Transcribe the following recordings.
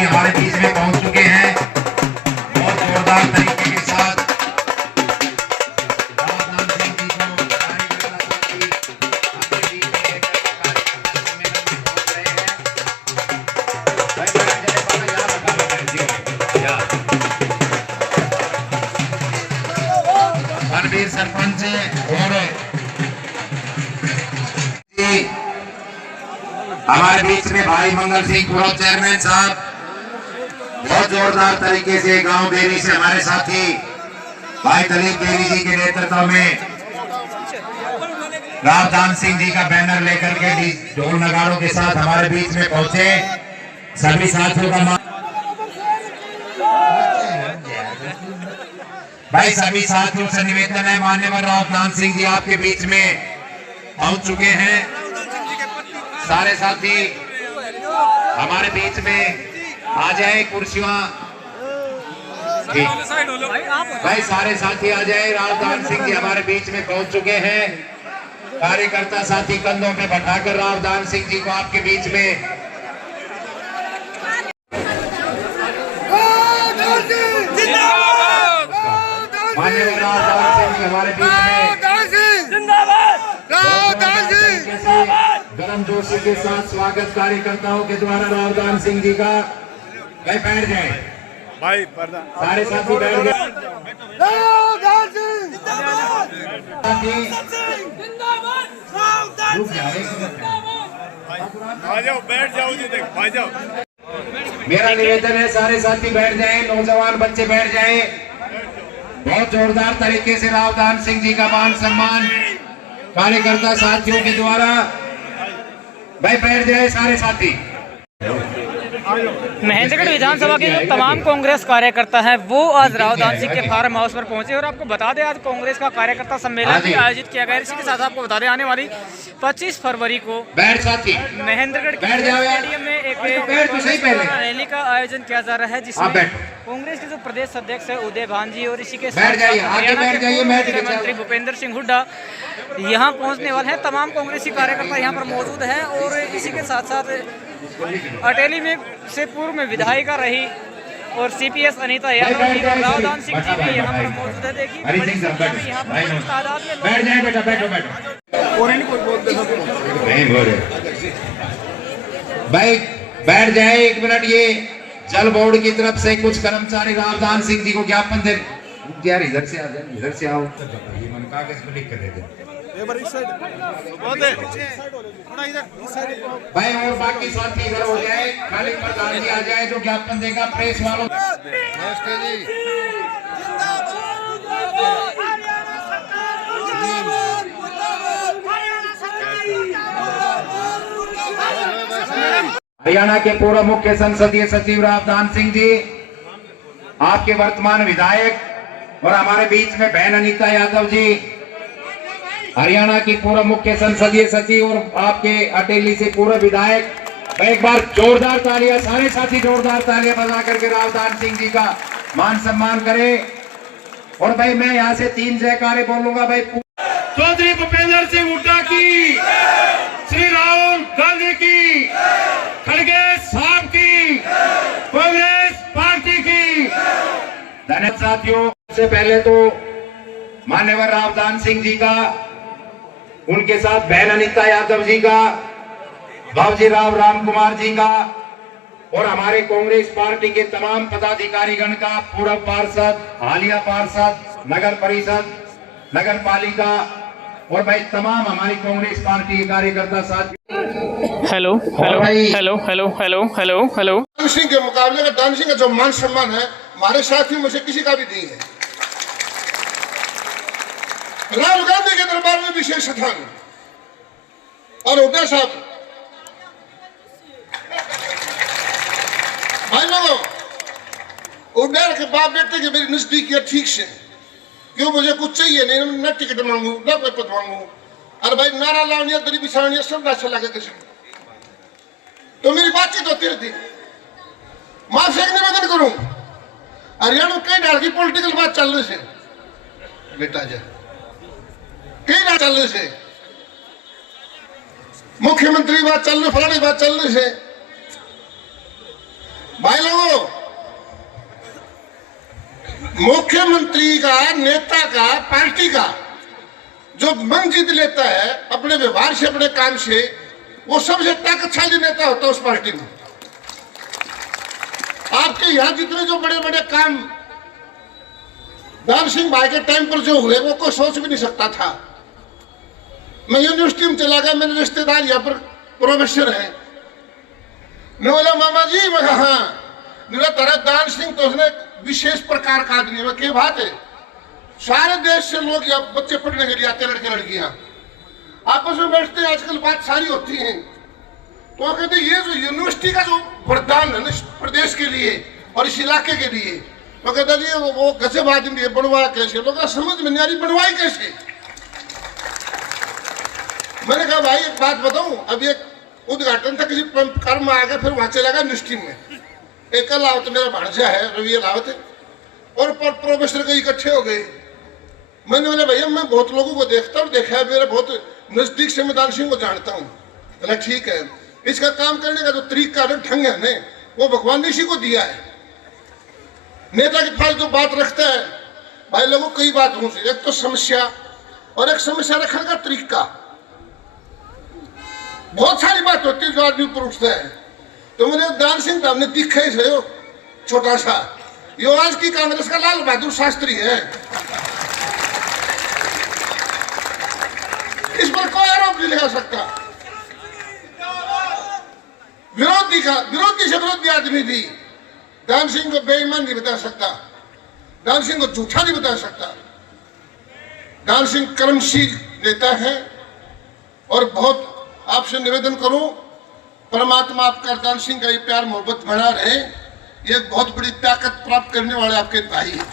हमारे बीच में पहुंच चुके हैं बहुत जोरदार तरीके के साथ। राजनाथ सिंह जी को रणवीर सरपंच और हमारे बीच में भाई मंगल सिंह पूर्व चेयरमैन साहब बहुत जोरदार तरीके से गांव देवी से हमारे साथी भाई दलीप देवी जी के नेतृत्व में रावदान सिंह जी का बैनर लेकर के ढोल नगाड़ों के साथ हमारे बीच में पहुंचे। सभी साथियों का भाई सभी साथियों से निवेदन है, मान्यवर रावदान सिंह जी आपके बीच में पहुंच चुके हैं। सारे साथी हमारे बीच में आ जाए, कुर्सियां भाई सारे साथी आ जाए। रावदान सिंह जी हमारे बीच में पहुंच चुके हैं। कार्यकर्ता साथी कंधों पे बैठाकर रावदान सिंह जी को आपके बीच में मान्यवर रावदान सिंह जी हमारे बीच में गरम जोशी के साथ स्वागत कार्यकर्ताओं के द्वारा रावदान सिंह जी का। भाई बैठ जाए भाई, सारे साथी बैठ गए। आ जाओ, बैठ जाओ जी, देख भाई जाओ। मेरा निवेदन है सारे साथी बैठ जाएं, नौजवान बच्चे बैठ जाएं। बहुत जोरदार तरीके से रावदान सिंह जी का मान सम्मान कार्यकर्ता साथियों के द्वारा। भाई बैठ जाए सारे साथी। महेंद्रगढ़ विधानसभा के जो तमाम कांग्रेस कार्यकर्ता हैं वो आज रावदान सिंह के फार्म हाउस पर पहुंचे और आपको बता दें आज कांग्रेस का कार्यकर्ता सम्मेलन भी आयोजित किया गया। इसी के साथ आपको बता दें आने वाली 25 फरवरी को महेंद्रगढ़ के स्टेडियम में एक रैली का आयोजन किया जा रहा है, जिसमें कांग्रेस के जो प्रदेश अध्यक्ष है उदय भान जी और इसी के साथ हरियाणा के मुख्यमंत्री भूपेंद्र सिंह हुड्डा यहाँ पहुँचने वाले हैं। तमाम कांग्रेसी कार्यकर्ता यहाँ पर मौजूद हैं और इसी के साथ साथ अटेली में से पूर्व में विधायिका रही और सीपीएस अनीता यादव जी और रावदान सिंह जी भी यहाँ पर मौजूद है। देखिए बड़ी संख्या में यहाँ पर बड़ी तादाद में बैठ जाए बेटा, बैठो बैठो भाई बैठ जाए। 1 मिनट, ये जल बोर्ड की तरफ से कुछ कर्मचारी रावदान सिंह जी को ज्ञापन दे यार। इधर से आ जाए, इधर से आओ, ये मन कागज पे लिख कर दे दे भाई। और बाकी साथी इधर हो जाए, खाली प्रधान जी आ जाए जो ज्ञापन देगा प्रेस वालों। हरियाणा के पूर्व मुख्य संसदीय सचिव रावदान सिंह जी, आपके वर्तमान विधायक और हमारे बीच में बहन अनीता यादव जी, हरियाणा की पूर्व मुख्य संसदीय सचिव और आपके अटेली से पूर्व विधायक। एक बार जोरदार तालियां, सारे साथी जोरदार तालियां बजा करके रावदान सिंह जी का मान सम्मान करें। और भाई मैं यहाँ से 3 जयकारे बोलूंगा भाई। चौधरी भूपेंद्र सिंह हुड्डा की, श्री राहुल गांधी की, खड़गे साहब की, कांग्रेस पार्टी की। धन्यवाद साथियों। सबसे पहले तो मान्यवर रावदान सिंह जी का, उनके साथ बहन अनीता यादव जी का, बाबूजी राव राम कुमार जी का और हमारे कांग्रेस पार्टी के तमाम पदाधिकारीगण का, पूर्व पार्षद, हालिया पार्षद, नगर परिषद, नगर पालिका और भाई तमाम हमारी कांग्रेस पार्टी के कार्यकर्ता साथ। Hello hello hello hello hello hello hello. Dancing के मुकाबले का डांसिंग का जो मान सम्मान है हमारे साथियों में से किसी का भी नहीं है। राहुल गांधी के दरबार में विशेष स्थान और हुड्डा साहब। भाई लोगों, हुड्डा के बाप बेटे के मेरी नजदीकियां ठीक से, क्यों मुझे कुछ चाहिए नहीं, न टिकट मांगू न कोई पद मांगू। अरे भाई नारा लावनिया, दरी बिछावनिया सब अच्छा लगे किसी तो मेरी बातचीत होती रहती। मां से एक निवेदन करूं, हरियाणा में कई डाल की पॉलिटिकल बात चल रही है बेटा जी, कई बात चल रही है, मुख्यमंत्री बात चल रही, फलानी बात चल रही है। भाई लोगों, मुख्यमंत्री का, नेता का, पार्टी का जो मन जीत लेता है अपने व्यवहार से, अपने काम से, वो सबसे ताकतशाली नेता होता है उस पार्टी में। आपके यहां जितने जो बड़े बड़े काम दान सिंह भाई के टाइम पर जो हुए वो कोई सोच भी नहीं सकता था। मैं यूनिवर्सिटी में चला गया, मेरे रिश्तेदार यहाँ पर प्रोफेसर है। मैं बोला मामा जी, मैं हाँ, मेरा तरह दान सिंह तो उसने विशेष प्रकार का आदमी है। क्या बात है? सारे देश से लोग यहाँ बच्चे पढ़ने के लिए आते, लड़के लड़कियां आपस में बैठते हैं, आजकल बात सारी होती है। तो कहते ये जो यूनिवर्सिटी का जो वरदान है ना इस प्रदेश के लिए और इस इलाके के लिए, तो कहता जी वो गजब आदमी है, बनवा कैसे? लोग समझ में नहीं आ रही बनवाई कैसे। मैंने कहा भाई एक बात बताऊं, अब एक उद्घाटन था किसी कर्म में आ गया, फिर वहां चला गया यूनिवर्सिटी में। एक लावत मेरा भांजा है रवि लावत, और प्रोफेसर कई इकट्ठे हो गए। मैंने बोला भैया मैं बहुत लोगों को देखता हूँ, देखा है, मेरा बहुत नजदीक से मैं दान सिंह को जानता हूँ। बोला ठीक है, इसका काम करने का जो तरीका ढंग है ना वो भगवान ने इसी को दिया है। नेता के पास जो बात रखता है भाई लोगों, कई बात हों, एक तो समस्या और एक समस्या रखने का तरीका। बहुत सारी बात होती है जो आदमी पर उठता है। तो मुझे दान सिंह हमने दिखा ही सही छोटा सा, ये आज की कांग्रेस का लाल बहादुर शास्त्री है। इस पर कोई आरोप नहीं लगा सकता। विरोधी से विरोधी आदमी भी दान सिंह को बेईमान नहीं बता सकता, दान सिंह को झूठा नहीं बता सकता। दान सिंह कर्मशील नेता है और बहुत आपसे निवेदन करूं, परमात्मा आपका दान सिंह का ये प्यार मोहब्बत बना रहे। ये बहुत बड़ी ताकत प्राप्त करने वाले आपके भाई हैं।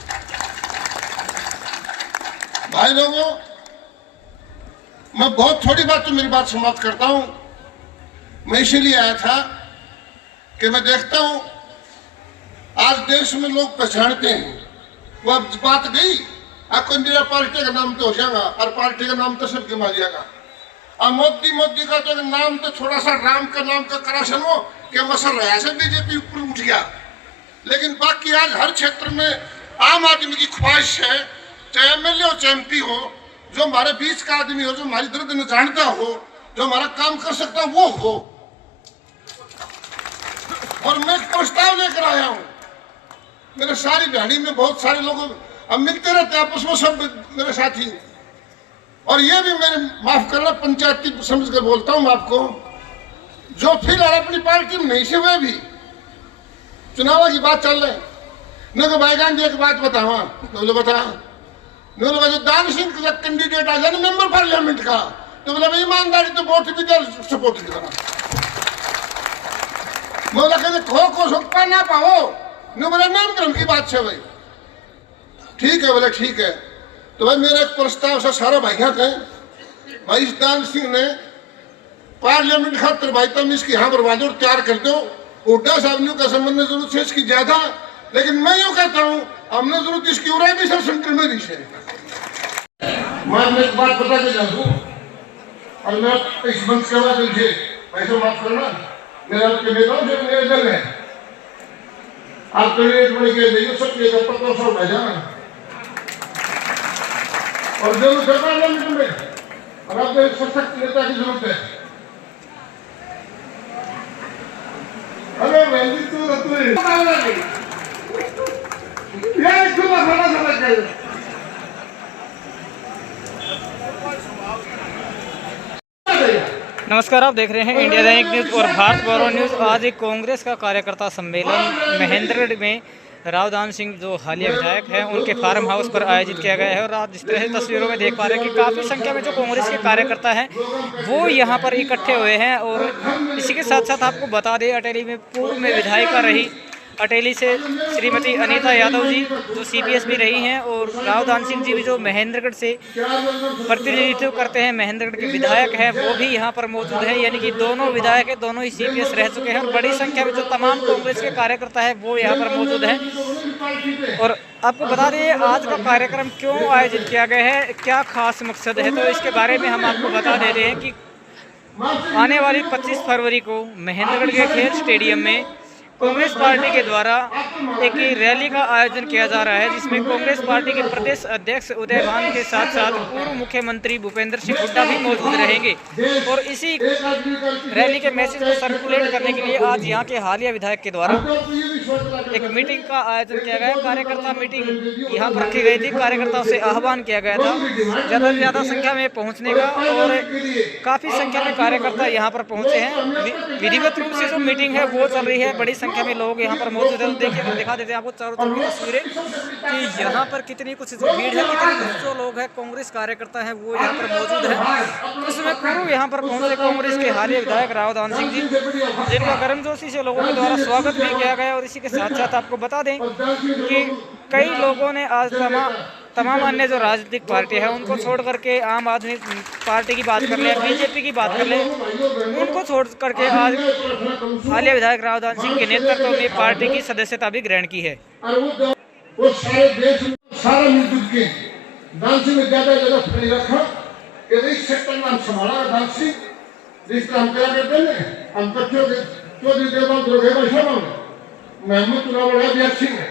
भाई लोगों, मैं बहुत थोड़ी बात तो मेरी बात समाप्त करता हूं। मैं इसीलिए आया था कि मैं देखता हूं आज देश में लोग पहचानते हैं, वो अब बात गई, आपको मेरा पार्टी का नाम तो हो जाएगा और पार्टी का नाम तो सबके मार जाएगा। और मोदी का तो नाम तो थोड़ा सा राम का नाम का कराशन हो कि मसल रहा है, बीजेपी ऊपर उठ गया। लेकिन बाकी आज हर क्षेत्र में आम आदमी की ख्वाहिश है, चाहे एमएलए हो चाहे एमपी हो, जो हमारे बीच का आदमी हो, जो हमारी दर्द में जानता हो, जो हमारा काम कर सकता वो हो। और मैं प्रस्ताव लेकर आया हूं। मेरे सारी दिहाड़ी में बहुत सारे लोग अब मिलते रहते आपस में, सब मेरे साथी। और ये भी मेरे माफ करना, पंचायती समझ कर बोलता हूं आपको, जो फिलहाल अपनी पार्टी में नहीं से वे भी चुनाव की बात चल रहे। मैं को भाई गांधी एक बात बतावा, तो बता, जो दान सिंह का कैंडिडेट आ जाए मेंबर पार्लियामेंट का, तो बोला भाई ईमानदारी तो वोट भी दे, सपोर्ट भी करा। बोला कहते खो सकता ना पाओ, न बोला नामकरण की बात है भाई। ठीक है, बोले ठीक है। तो भाई मेरा एक प्रस्ताव से सारा भाइयों का, भाई दान सिंह ने पार्लियामेंट खातर भाई तुम इसकी यहाँ बर्बादी तैयार कर दो। हुड्डा साहब ने का संबंध में जरूरत है इसकी ज्यादा, लेकिन मैं यूँ कहता हूँ हमने जरूरत इसकी उड़ा भी सर सेंटर में नहीं है। मैं एक बात बता के जाऊँ, और मैं इस मंच के बाद मुझे पैसे माफ करना, मेरा निवेदन है, आप कैंडिडेट बन के देखिए सब ये पत्ता सब है जाना, और जरूर करना में और आपको एक सशक्त नेता की जरूरत है। अरे वैली तो यार खुला खड़ा समझ गए। नमस्कार, आप देख रहे हैं इंडिया दैनिक न्यूज़ और भारत गौरव न्यूज़। आज एक कांग्रेस का कार्यकर्ता सम्मेलन महेंद्रगढ़ में राव दान सिंह जो हालिया विधायक हैं उनके फार्म हाउस पर आयोजित किया गया है। और आप जिस तरह से तस्वीरों में देख पा रहे हैं कि काफ़ी संख्या में जो कांग्रेस के कार्यकर्ता हैं वो यहाँ पर इकट्ठे हुए हैं। और इसी के साथ साथ आपको बता दें, अटेली में पूर्व में विधायिका रही अटेली से श्रीमती अनीता यादव जी जो सीपीएस भी रही हैं, और राव दान सिंह जी भी जो महेंद्रगढ़ से प्रतिनिधित्व करते हैं, महेंद्रगढ़ के विधायक हैं, वो भी यहाँ पर मौजूद हैं। यानी कि दोनों विधायक है, दोनों ही सीपीएस रह चुके हैं। और बड़ी संख्या में जो तमाम कांग्रेस के कार्यकर्ता हैं वो यहाँ पर मौजूद हैं। और आपको बता दें आज का कार्यक्रम क्यों आयोजित किया गया है, क्या खास मकसद है, तो इसके बारे में हम आपको बता देते हैं कि आने वाली 25 फरवरी को महेंद्रगढ़ के खेल स्टेडियम में कांग्रेस पार्टी के द्वारा एक रैली का आयोजन किया जा रहा है, जिसमें कांग्रेस पार्टी के प्रदेश अध्यक्ष उदय भान के साथ साथ पूर्व मुख्यमंत्री भूपेंद्र सिंह हुड्डा भी मौजूद रहेंगे। और इसी रैली के मैसेज को सर्कुलेट करने के लिए आज यहाँ के हालिया विधायक के द्वारा एक मीटिंग का आयोजन किया गया। कार्यकर्ता मीटिंग यहाँ पर रखी गई थी, कार्यकर्ताओं से आह्वान किया गया था ज़्यादा से ज़्यादा संख्या में पहुँचने का, और काफ़ी संख्या में कार्यकर्ता यहाँ पर पहुँचे हैं। विधिवत रूप से जो मीटिंग है वो चल रही है, बड़ी संख्या में लोग यहाँ पर मौजूद है। देखिए, दिखा देते हैं आपको चारों तरफ की तस्वीरें कि यहाँ पर कितनी कुछ जो भीड़ है, कितनी कुछ जो लोग हैं कांग्रेस कार्यकर्ता हैं वो यहाँ पर मौजूद है। उसमें पूर्व यहाँ पर पहुँचे कांग्रेस के हालिया विधायक रावदान सिंह जी, जिनका गर्मजोशी से लोगों के द्वारा स्वागत भी किया गया। और इसी के साथ साथ आपको बता दें कि कई लोगों ने आज तमाम अन्य जो राजनीतिक पार्टी है उनको छोड़ करके आम आदमी पार्टी की बात कर ले, बीजेपी की बात कर ले, उनको छोड़ करके आज हालिया विधायक रावदान सिंह के नेतृत्व में पार्टी की सदस्यता भी ग्रहण की है। वो सारे देश में सारा मिलजुल के दान सिंह में ज्यादा फड़ी रखा कि इस सेक्टर में हम संभाला दान सिंह, जिसका हम क्या करते हैं, हम बच्चों के चौधरी देवपाल दुर्गेश महमूद चुनाव लड़ा दिया सिंह है,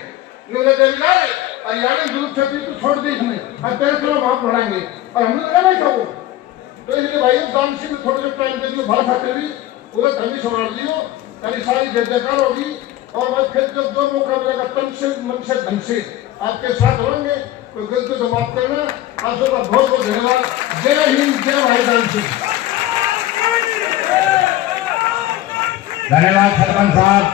तो छोड़ दी इसने, अब तेरे चलो वहां बढ़ाएंगे और हमने लगा नहीं था वो, तो इसलिए भाई दान सिंह थोड़े जो टाइम दे दियो, भार खाते भी पूरा धनी संभाल दियो, कल सारी जयकार होगी। और बस फिर जब जो मौका मिलेगा तन से मन से धन से आपके साथ होंगे, कोई गलती तो माफ करना। आप सबका बहुत बहुत धन्यवाद। जय हिंद, जय भाई दान सिंह। धन्यवाद सरपंच साहब।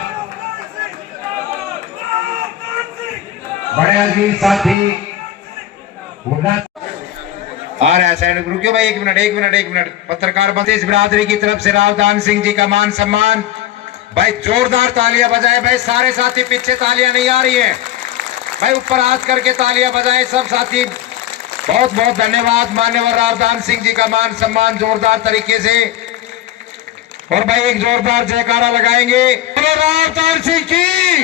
बड़े अजीज साथी और ऐसा रुकियो भाई, एक मिनट। पत्रकार बंदी इस बिरादरी की तरफ से रावदान सिंह जी का मान सम्मान। भाई जोरदार तालियां बजाए भाई, सारे साथी पीछे तालियां नहीं आ रही है भाई, ऊपर हाथ करके तालियां बजाए सब साथी। बहुत बहुत धन्यवाद मान्यवर रावदान सिंह जी का मान सम्मान जोरदार तरीके से। और भाई एक जोरदार जयकारा लगाएंगे रावदान सिंह की,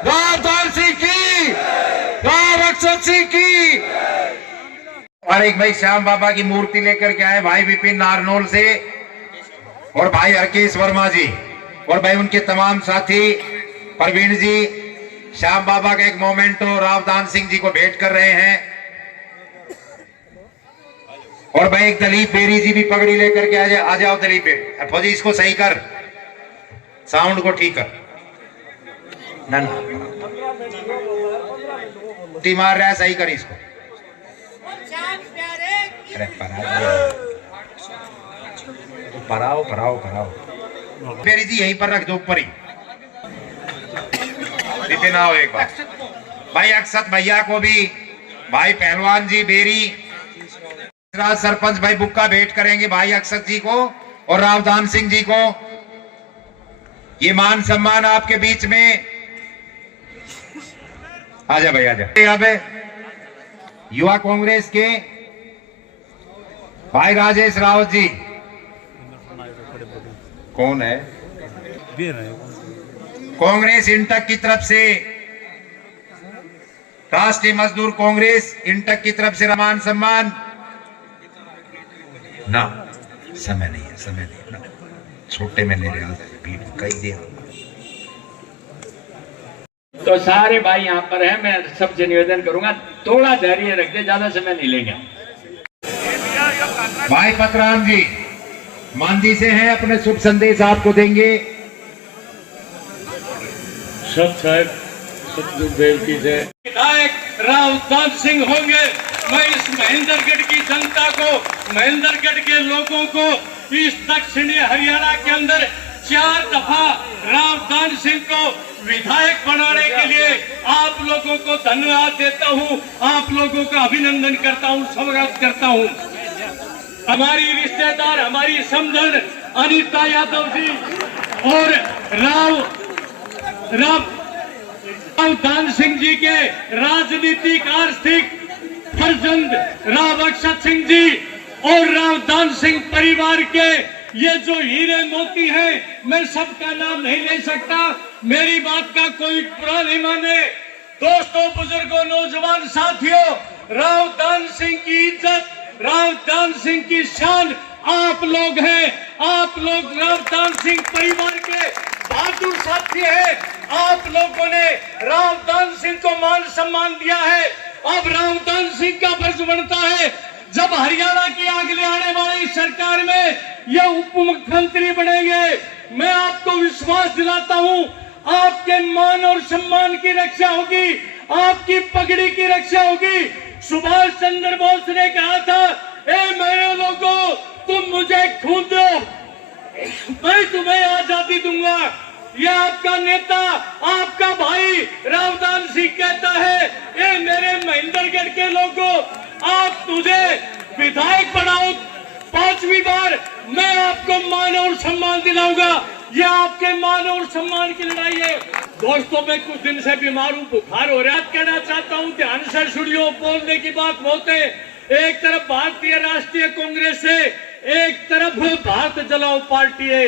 रावदान सिंह की, रावक्षत सिंह की। और एक भाई श्याम बाबा की मूर्ति लेकर के आए भाई विपिन नारनौल से, और भाई हरकेश वर्मा जी, और भाई उनके तमाम साथी प्रवीण जी श्याम बाबा का एक मोमेंटो रावदान सिंह जी को भेंट कर रहे हैं। और भाई एक दलीप बेरी जी भी पगड़ी लेकर के आ जाओ दलीप बेरी। फौजी इसको सही कर, साउंड को ठीक कर ना मार रहा है, सही कर इसको। अरे पराओ बेरी जी यहीं पर रख दो, ऊपर ही विपिन आओ एक बार। भाई अक्षत भैया को भी, भाई पहलवान जी बेरी सरपंच भाई बुक्का भेंट करेंगे भाई अक्षत जी को और रावदान सिंह जी को। ये मान सम्मान आपके बीच में। आजा भाई आजा। यहाँ पे युवा कांग्रेस के भाई राजेश रावत जी, कौन है, कांग्रेस इंटक की तरफ से, राष्ट्रीय मजदूर कांग्रेस इंटक की तरफ से मान सम्मान। ना समय नहीं है ना, छोटे में ले रहे कई दे। तो सारे भाई यहाँ पर हैं, मैं सबसे निवेदन करूंगा थोड़ा धैर्य रखते, ज्यादा समय नहीं लेंगे। भाई पतराम जी मांझी से हैं, अपने शुभ संदेश आपको देंगे। सब साहब सतगुरुदेव की जय। विधायक रावदान सिंह होंगे। मैं इस महेंद्रगढ़ की जनता को, महेंद्रगढ़ के लोगों को इस दक्षिणी हरियाणा के अंदर 4 दफा रावदान सिंह को विधायक बनाने के लिए आप लोगों को धन्यवाद देता हूं, आप लोगों का अभिनंदन करता हूं, स्वागत करता हूं। हमारी रिश्तेदार, हमारी समधन अनीता यादव जी और रावदान सिंह जी के राजनीतिक आर्थिक फर्जंद राव अक्षत सिंह जी और रावदान सिंह परिवार के ये जो हीरे मोती हैं, मैं सबका नाम नहीं ले सकता, मेरी बात का कोई बुरा नहीं माने। दोस्तों, बुजुर्गों, नौजवान साथियों, रावदान सिंह की इज्जत, रावदान सिंह की शान आप लोग हैं। आप लोग रावदान सिंह परिवार के बहादुर साथी राशि है। आप लोगों ने रावदान सिंह को मान सम्मान दिया है। अब रावदान सिंह का फर्ज बनता है, जब हरियाणा की अगले आने वाली सरकार में ये उप मुख्यमंत्री बनेंगे, मैं आपको विश्वास दिलाता हूं, आपके मान और सम्मान की रक्षा होगी, आपकी पगड़ी की रक्षा होगी। सुभाष चंद्र बोस ने कहा था, ए मेरे लोगों, तुम मुझे खून दो, मैं तुम्हें आजादी दूंगा। ये आपका नेता, आपका भाई रावदान सिंह कहता है, ए मेरे महेंद्रगढ़ के लोगों, आप मुझे विधायक बनाओ 5वीं बार, मैं आपको मान और सम्मान दिलाऊंगा। ये आपके मान और सम्मान की लड़ाई है। दोस्तों, मैं कुछ दिन से बीमार हूँ, बुखार हो रहा है। कहना चाहता हूँ, ध्यान से सुनियो, बोलने की बात बहुत है। एक तरफ भारतीय राष्ट्रीय कांग्रेस है, एक तरफ भारत जलाओ पार्टी है।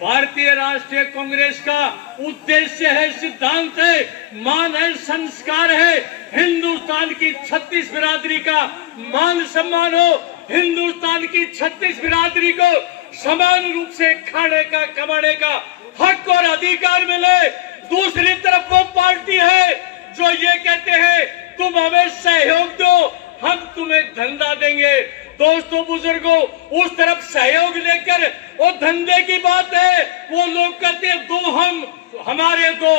भारतीय राष्ट्रीय कांग्रेस का उद्देश्य है, सिद्धांत है, मान है, संस्कार है, हिंदुस्तान की 36 बिरादरी का मान सम्मान हो, हिंदुस्तान की 36 बिरादरी को समान रूप से खाने का, कमाने का हक और अधिकार मिले। दूसरी तरफ वो पार्टी है जो ये कहते हैं, तुम हमें सहयोग दो, हम तुम्हें धंधा देंगे। दोस्तों, बुजुर्गों, उस तरफ सहयोग लेकर वो धंधे की बात है, वो लोग कहते हैं दो हम, हमारे दो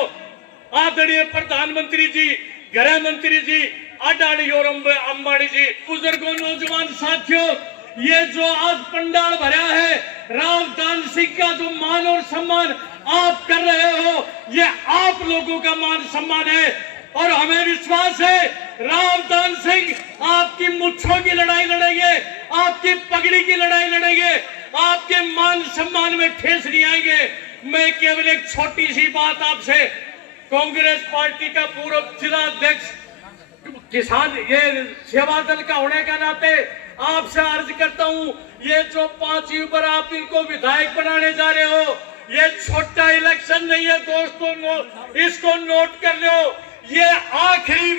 आदरणीय प्रधानमंत्री जी, गृह मंत्री जी अडानी और अंबानी जी। बुजुर्गों, नौजवान साथियों, ये जो आज पंडाल भरा है, रावदान सिंह का जो मान और सम्मान आप कर रहे हो, ये आप लोगों का मान सम्मान है। और हमें विश्वास है, रावदान सिंह आपकी मुच्छों की लड़ाई लड़ेंगे, आपकी पगड़ी की लड़ाई लड़ेंगे, आपके मान सम्मान में ठेस नहीं आएंगे। मैं केवल एक छोटी सी बात आपसे, कांग्रेस पार्टी का पूर्व जिला अध्यक्ष, किसान ये सेवा दल का होने का नाते आपसे अर्ज करता हूं, ये जो 5वीं पर आप इनको विधायक बनाने जा रहे हो, ये छोटा इलेक्शन नहीं है दोस्तों, इसको नोट कर लो। ये आखिरी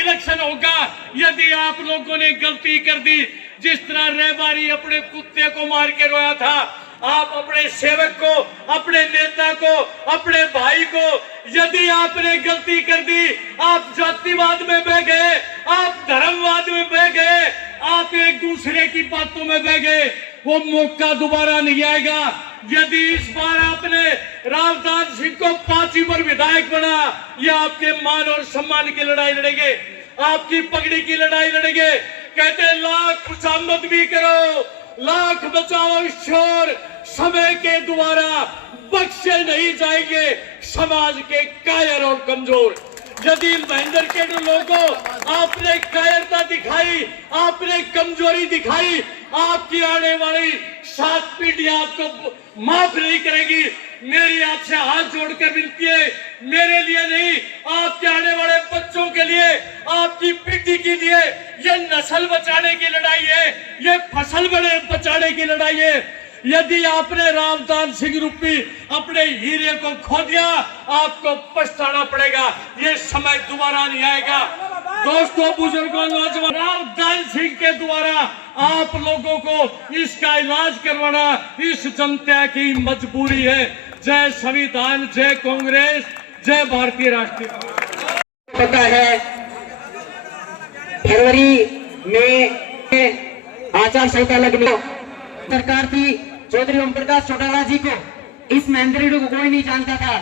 इलेक्शन होगा। यदि आप लोगों ने गलती कर दी, जिस तरह रहबारी अपने कुत्ते को मार के रोया था, आप अपने सेवक को, अपने नेता को, अपने भाई को, यदि आपने गलती कर दी, आप जातिवाद में बह गए, आप धर्मवाद में बह गए, आप एक दूसरे की बातों में बह गए, वो मौका दोबारा नहीं आएगा। यदि इस बार आपने रावदान सिंह को 5वीं पर विधायक बना, ये आपके मान और सम्मान की लड़ाई लड़ेंगे, आपकी पगड़ी की लड़ाई लड़ेंगे। कहते लाख खुशामद भी करो, लाख बचाओ ईश्वर, समय के द्वारा बख्शे नहीं जाएंगे समाज के कायर और कमजोर। यदि महेंद्रगढ़ लोगों आपने कायरता दिखाई, आपने कमजोरी दिखाई, आपकी आने वाली 7 पीढ़ियां आपको माफ नहीं करेगी। मेरी आपसे हाथ जोड़कर विनती है, मेरे लिए नहीं, आपके आने वाले बच्चों के लिए, आपकी पीढ़ी के लिए ये नस्ल बचाने की लड़ाई है, ये फसल बचाने की लड़ाई है। यदि आपने रावदान सिंह रूपी अपने हीरे को खो दिया, आपको पछताना पड़ेगा, ये समय दोबारा नहीं आएगा। दोस्तों, बुजुर्गों, नौजवान, रावदान सिंह के द्वारा आप लोगों को इसका इलाज करवाना इस जनता की मजबूरी है। जय संविधान, जय कांग्रेस, जय भारतीय राष्ट्रीय। पता है, फरवरी में आचार संहिता लगने सरकार थी, चौधरी ओम प्रकाश चौटाला जी को, इस महेंद्रगढ़ को कोई नहीं जानता था।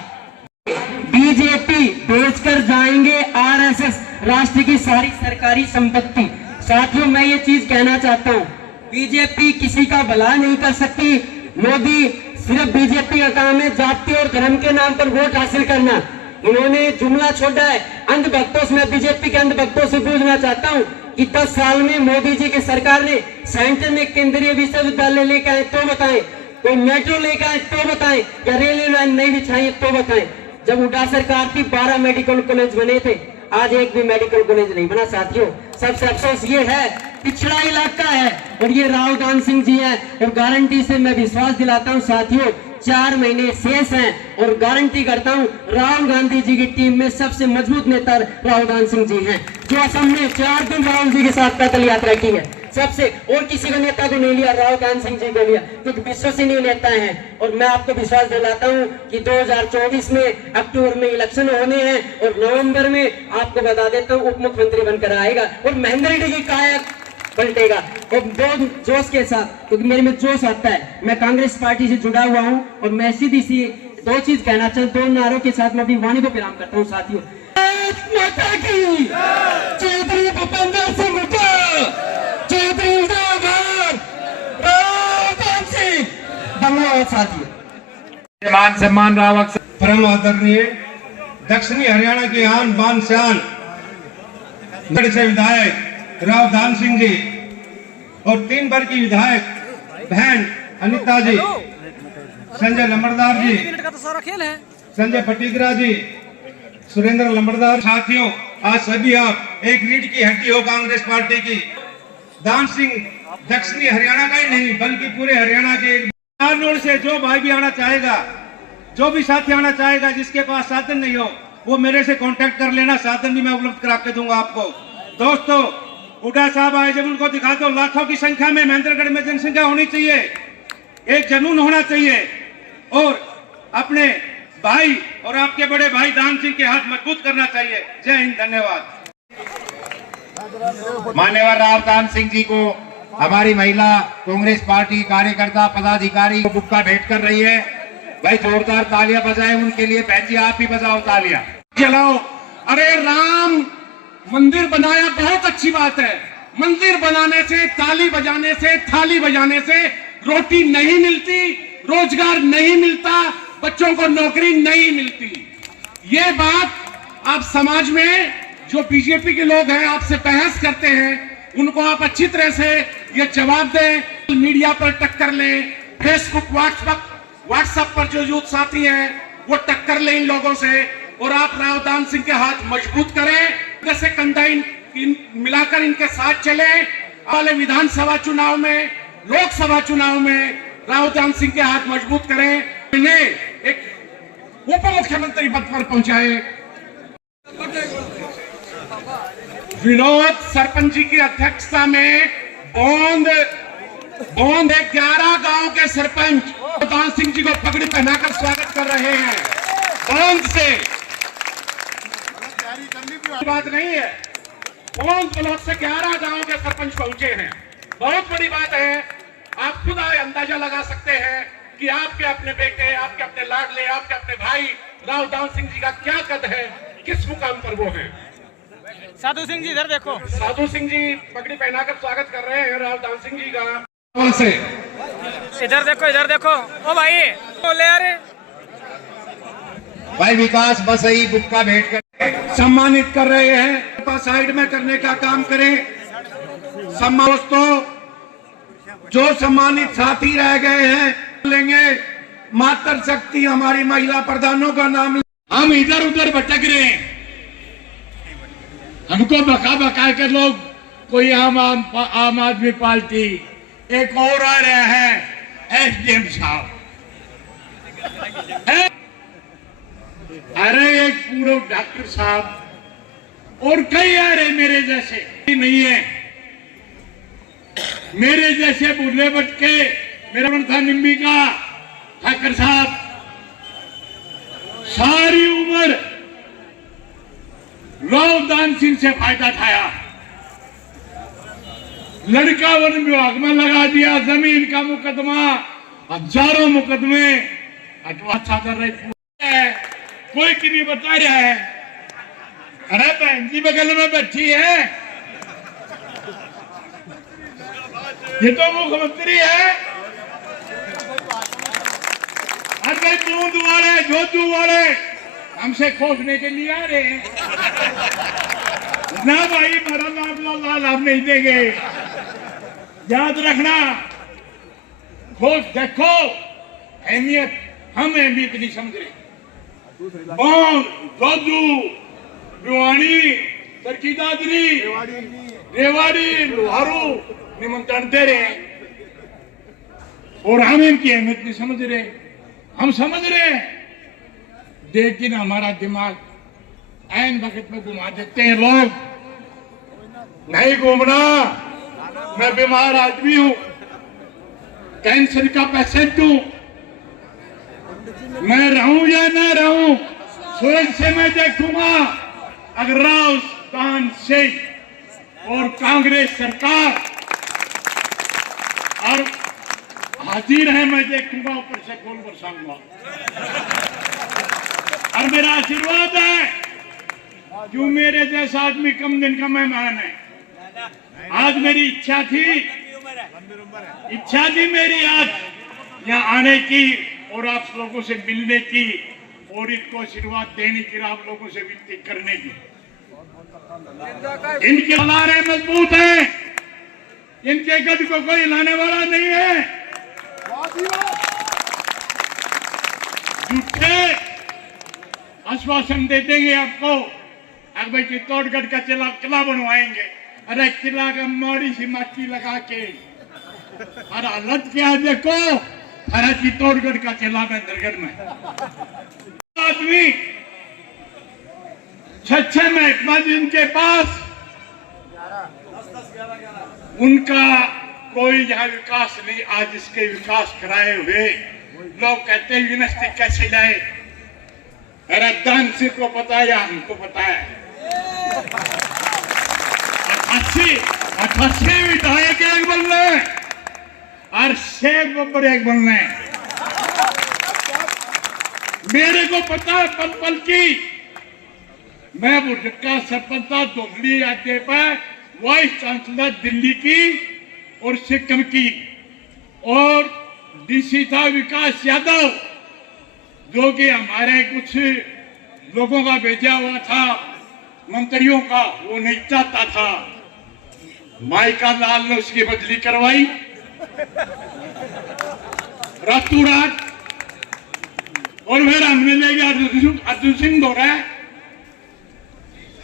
बीजेपी बेचकर जाएंगे आरएसएस, राष्ट्र की सारी सरकारी संपत्ति। साथियों, मैं ये चीज कहना चाहता हूँ, बीजेपी किसी का भला नहीं कर सकती। मोदी सिर्फ बीजेपी का काम है जाति और धर्म के नाम पर वोट हासिल करना। इन्होंने जुमला छोड़ा है अंधभक्तों से। मैं बीजेपी के अंधभक्तों से पूछना चाहता हूँ कि 10 साल में मोदी जी की सरकार ने सेंटर में केंद्रीय विश्वविद्यालय लेकर आए तो बताएं, कोई मेट्रो लेकर आए तो बताएं, या रेलवे लाइन नहीं बिछाई तो बताएं। जब हुड्डा सरकार थी 12 मेडिकल कॉलेज बने थे, आज एक भी मेडिकल कॉलेज नहीं बना। साथियों, सबसे अफसोस ये है, पिछड़ा इलाका है और ये रावदान सिंह जी हैं। और गारंटी से मैं विश्वास दिलाता हूँ साथियों, 4 महीने शेष हैं और गारंटी करता हूँ राहुल गांधी जी की टीम में सबसे मजबूत नेता रावदान सिंह जी हैं, जो असम में 4 दिन राहुल जी के साथ पैदल यात्रा की है। सबसे, और किसी को नेता को नहीं लिया, राहुल गांधी सिंह जी को लिया, क्योंकि विश्वसनीय नेता हैं। और मैं आपको विश्वास दिलाता हूं कि 2024 में अक्टूबर में इलेक्शन होने हैं और नवंबर में आपको बता देता हूं उप मुख्यमंत्री बनकर आएगा और महेंद्र रेड्डी की काया पलटेगा। और दो जोश के साथ, क्योंकि मेरे में जोश आता है, मैं कांग्रेस पार्टी से जुड़ा हुआ हूं और मैं सीधी सी दो चीज कहना चाहता हूं, दो नारों के साथ मैं अपनी वाणी को विराम करता हूं। साथियों, माता की चौधरी भूपेंद्र सिंह चौधरी धन्यवाद साथियों। मान सम्मान रावक परम आदरणीय दक्षिणी हरियाणा के आन बान शान से विधायक राव दान सिंह जी और 3 बार की विधायक बहन अनिता जी, संजय लंबरदार जी, का तो सारा खेल है। संजय पटिकरा जी, सुरेंद्र लंबरदार। साथियों, आज सभी आप एक रीढ़ की हड्डी हो कांग्रेस पार्टी की। दान सिंह दक्षिणी हरियाणा का ही नहीं बल्कि पूरे हरियाणा के रोड से जो भाई भी आना चाहेगा, जो भी साथी आना चाहेगा, जिसके पास साधन नहीं हो वो मेरे से कांटेक्ट कर लेना, साधन भी मैं उपलब्ध करा के दूंगा आपको। दोस्तों, हुड्डा साहब आए जब उनको दिखा दो, लाखों की संख्या में महेंद्रगढ़ में जनसंख्या होनी चाहिए, एक जुनून होना चाहिए और अपने भाई और आपके बड़े भाई दान सिंह के हाथ मजबूत करना चाहिए। जय हिंद, धन्यवाद। मान्यवर राव दान सिंह जी को हमारी महिला कांग्रेस पार्टी कार्यकर्ता पदाधिकारी को बुक्का भेंट कर रही है। भाई जोरदार तालियां बजाएं उनके लिए। बहन जी आप भी बजाओ तालियां। चलाओ। अरे राम मंदिर बनाया, बहुत अच्छी बात है। मंदिर बनाने से, ताली बजाने से, थाली बजाने से रोटी नहीं मिलती, रोजगार नहीं मिलता, बच्चों को नौकरी नहीं मिलती। ये बात आप समाज में जो बीजेपी के लोग हैं आपसे बहस करते हैं, उनको आप अच्छी तरह से ये जवाब दें। मीडिया पर टक्कर लें, फेसबुक व्हाट्सएप पर जो यूथ साथी हैं वो टक्कर लें इन लोगों से और आप राव दान सिंह के हाथ मजबूत करें, जैसे कंधा मिलाकर इनके साथ चले। वाले विधानसभा चुनाव में, लोकसभा चुनाव में राव दान सिंह के हाथ मजबूत करें, इन्हें एक उप मुख्यमंत्री पद पर पहुंचाए। विनोद सरपंच जी की अध्यक्षता में बोंद 11 गांव के सरपंच दान सिंह जी को पगड़ी पहनाकर स्वागत कर रहे हैं। बोंद से बात नहीं है, बोंद ब्लॉक से 11 गांव के सरपंच पहुंचे हैं, बहुत बड़ी बात है। आप खुद अंदाजा लगा सकते हैं कि आपके अपने बेटे, आपके अपने लाडले, आपके अपने भाई राव दान सिंह जी का क्या कद है, किस मुकाम पर वो है। साधु सिंह जी इधर देखो। साधु सिंह जी पगड़ी पहनाकर स्वागत कर रहे हैं राव दान सिंह जी का। से इधर देखो, इधर देखो। ओ भाई बोले यार, भाई विकास बस यही बुक्का भेंट कर सम्मानित कर रहे हैं। साइड में करने का काम करें। दोस्तों, जो सम्मानित साथी रह गए हैं लेंगे। मातृ शक्ति हमारी महिला प्रधानों का नाम। हम इधर उधर भटक रहे हैं, हमको बका बका के लोग, कोई आम आदमी पार्टी, एक और आ रहा है एसडीएम साहब, अरे एक पूरा डॉक्टर साहब और कई आ रहे मेरे जैसे नहीं है। मेरे जैसे बूढ़े बटके, मेरा मन था निम्बी का ठाकर साहब, सारी उम्र राव दान सिंह से फायदा उठाया। लड़का वन विभाग में लगा दिया, जमीन का मुकदमा, हजारों मुकदमे अच्छा कर रहे है, कोई की नहीं बता रहा है। अरे बहन जी बगल में बैठी है, ये तो मुख्यमंत्री है। अरे दूध वाले, जोधू वाले हमसे खोजने के लिए आ रहे हैं ना भाई, मेरा लाभ हम नहीं देंगे, याद रखना। खोज देखो, अहमियत हम अहमियत नहीं समझ रहे। जोधू, भिवानी, तरकीदादरी, रेवाड़ी, लोहारू निमंत्रण दे रहे हैं और हम इनकी अहमियत नहीं समझ रहे। हम समझ रहे हैं, लेकिन हमारा दिमाग ऐन वक्त में घुमा देते हैं लोग। नहीं घूमना, मैं बीमार आदमी हूं, कैंसर का पेशेंट हूं, मैं रहूं या ना रहूं, सूरज से मैं देखूंगा अगर राजस्थान से और कांग्रेस सरकार और हाजिर है, मैं देखूंगा, ऊपर से फूल बरसाऊंगा। और मेरा आशीर्वाद है, जो मेरे जैसा आदमी कम दिन का मेहमान है। आज मेरी इच्छा थी मेरी आज यहाँ आने की और आप लोगों से मिलने की और इनको आशीर्वाद देने की, आप लोगों से विनती करने की। इनके हलारे मजबूत हैं, इनके गद को कोई लाने वाला नहीं है। झूठे आश्वासन दे देंगे आपको, अब भाई चित्तौड़गढ़ का किला बनवाएंगे। अरे किला का मोड़ी सी मट्टी लगा के और हालत क्या देखो, अरे चित्तौड़गढ़ का किला बंदरगढ़ में आदमी 6 महकमा जिनके पास, उनका कोई यहाँ विकास नहीं। आज इसके विकास कराए हुए लोग कहते हैं यूनिवर्सिटी कैसे लाए, अरे दान सिंह को पता है या हमको पता है। 88 विधायक एक बनना है और 6 बब्बर एक बनना है। मेरे को पता है पल पल की, मैं बुर्ज का सरपंच था, धुंधली अड्डे पर वाइस चांसलर दिल्ली की और सिक्किम की, और डीसी था विकास यादव, जो कि हमारे कुछ लोगों का भेजा हुआ था मंत्रियों का, वो नहीं चाहता था। माइका लाल ने उसकी बदली करवाई रातों रात, और फिर हमने ले गया अर्जुन सिंह बोरा,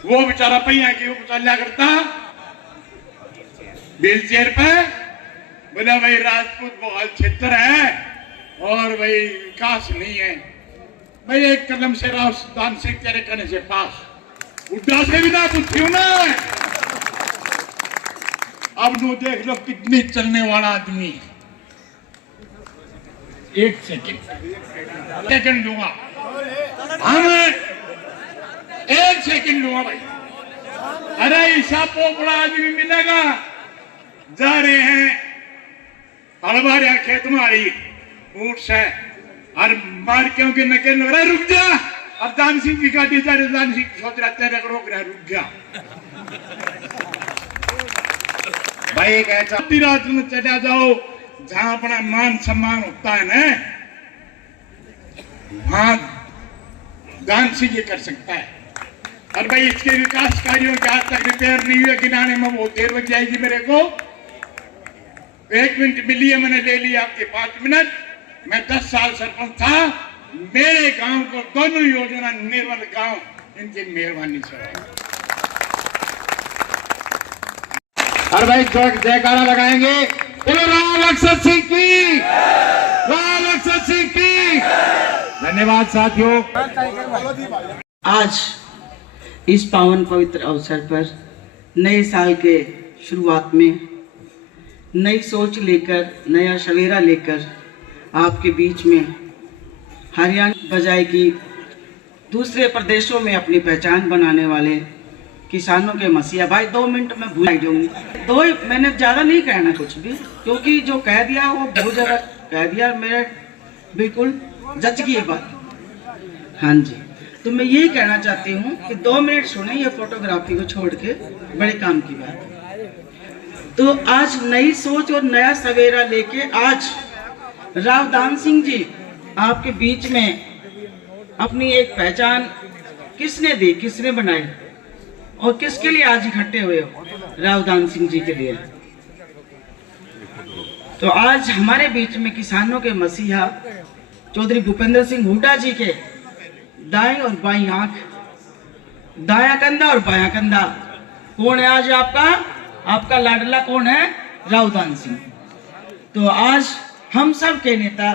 वो बेचारा पहिया की चला करता व्हील चेयर पे, बोला भाई राजपूत बहुल क्षेत्र है और भाई विकास नहीं है। भाई एक कदम से राजस्थान से तेरे करने से पास उड्डा से भी ना पूछी ना। अब नो देख लो कितनी चलने वाला आदमी। एक सेकंड दूंगा, हम 1 सेकंड दूंगा भाई। अरे ईसा पोपड़ा आदमी मिलेगा, जा रहे हैं हलवारिया खेत मारी ऊंट से और मार क्योंकि नके अरे रुक जा, अब दान सिंह की गाड़ी जा रही, दान सिंह सोच रहा तेरे रोक रहा, रुक जा भाई। एक ऐसा रात में चला जाओ जहां अपना मान सम्मान होता है ना, वहां दान सिंह ये कर सकता है। और भाई इसके विकास कार्यों के आज तक रिपेयर नहीं हुए, गिनाने में बहुत देर लग जाएगी मेरे को। 1 मिनट मिली है, मैंने ले लिया आपके 5 मिनट। मैं 10 साल सरपंच था, मेरे गांव को दोनों योजना निर्मल गांव इनकी मेहरबानी से। और भाई जयकारा लगाएंगे, बोलो राम अक्षर सिंह की, राम अक्षर सिंह की। धन्यवाद साथियों। आज इस पावन पवित्र अवसर पर नए साल के शुरुआत में नई सोच लेकर, नया सवेरा लेकर आपके बीच में हरियाणा बजाय की दूसरे प्रदेशों में अपनी पहचान बनाने वाले किसानों के मसीहा भाई। 2 मिनट में भूल जाऊंगी, 2 ही, मैंने ज्यादा नहीं कहना कुछ भी, क्योंकि जो कह दिया वो बहुत ज्यादा कह दिया, मेरे बिल्कुल जच गई बात। हाँ जी, तो मैं यही कहना चाहती हूँ कि 2 मिनट सुने, ये फोटोग्राफी को छोड़ के बड़े काम की बात। तो आज नई सोच और नया सवेरा लेके आज रावदान सिंह जी आपके बीच में अपनी एक पहचान किसने दी, किसने बनाई और किसके लिए आज इकट्ठे हुए हो? रावदान सिंह जी के लिए। तो आज हमारे बीच में किसानों के मसीहा चौधरी भूपेंद्र सिंह हुड्डा जी के दाएं और बाईं आंख, दाया कंधा और बाया कंधा कौन है आज आपका लाडला कौन है? रावदान सिंह। तो आज हम सब के नेता,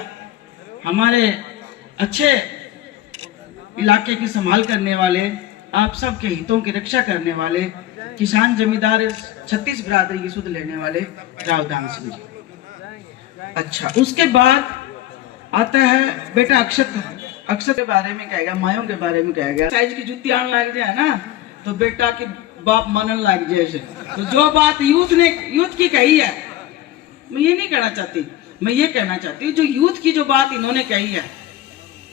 हमारे अच्छे इलाके की संभाल करने वाले, आप सब के हितों की रक्षा करने वाले किसान जमींदार 36 बिरादरी की सुध लेने वाले राव दान सिंह जी। अच्छा, उसके बाद आता है बेटा अक्षत। अक्षत के बारे में कहेगा, मायों के बारे में कहेगा। साइज की जुत्ती आने लग जाए ना तो बेटा की बाप मानने लग जाए। तो जो बात यूथ की कही है, मैं ये नहीं कहना चाहती, मैं ये कहना चाहती हूँ जो यूथ की जो बात इन्होंने कही है,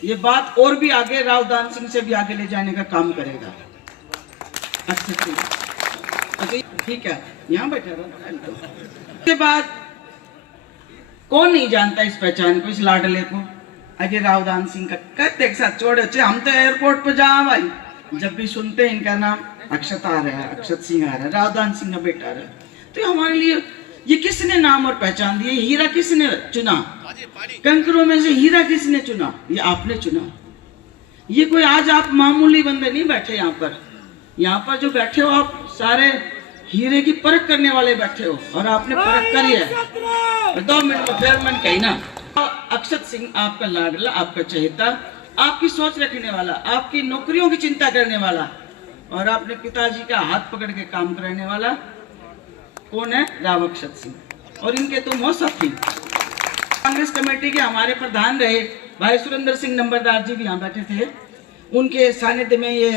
ये बात और भी आगे राव दान सिंह से भी आगे ले जाने का काम करेगा। अच्छा ठीक है, यहाँ बैठा रहो। उसके बाद कौन नहीं जानता इस पहचान को, इस लाडले को, अजय राव दान सिंह का। कहते एक साथ छोड़े हम तो एयरपोर्ट पर जा भाई, जब भी सुनते हैं इनका नाम अक्षत आ रहा है, अक्षत सिंह आ रहा है, राव दान सिंह का बेटा आ रहा है। तो हमारे लिए ये किसने नाम और पहचान दिए, हीरा किसने चुना, कंकरों में से हीरा किसने चुना, ये आपने चुना। ये कोई आज आप मामूली बंदे नहीं बैठे यहाँ पर जो बैठे हो आप सारे हीरे की परख करने वाले बैठे हो, और आपने परख करी है। 2 मिनट में फिर मन कही ना। अक्षत सिंह आपका लाडला, आपका चहेता, आपकी सोच रखने वाला, आपकी नौकरियों की चिंता करने वाला, और अपने पिताजी का हाथ पकड़ के काम कराने वाला कौन है, राव अक्षत सिंह। और इनके तुम हो साथी। कांग्रेस कमेटी के हमारे प्रधान रहे भाई सुरेंद्र सिंह नंबरदार जी भी यहाँ बैठे थे। उनके सानिध्य में ये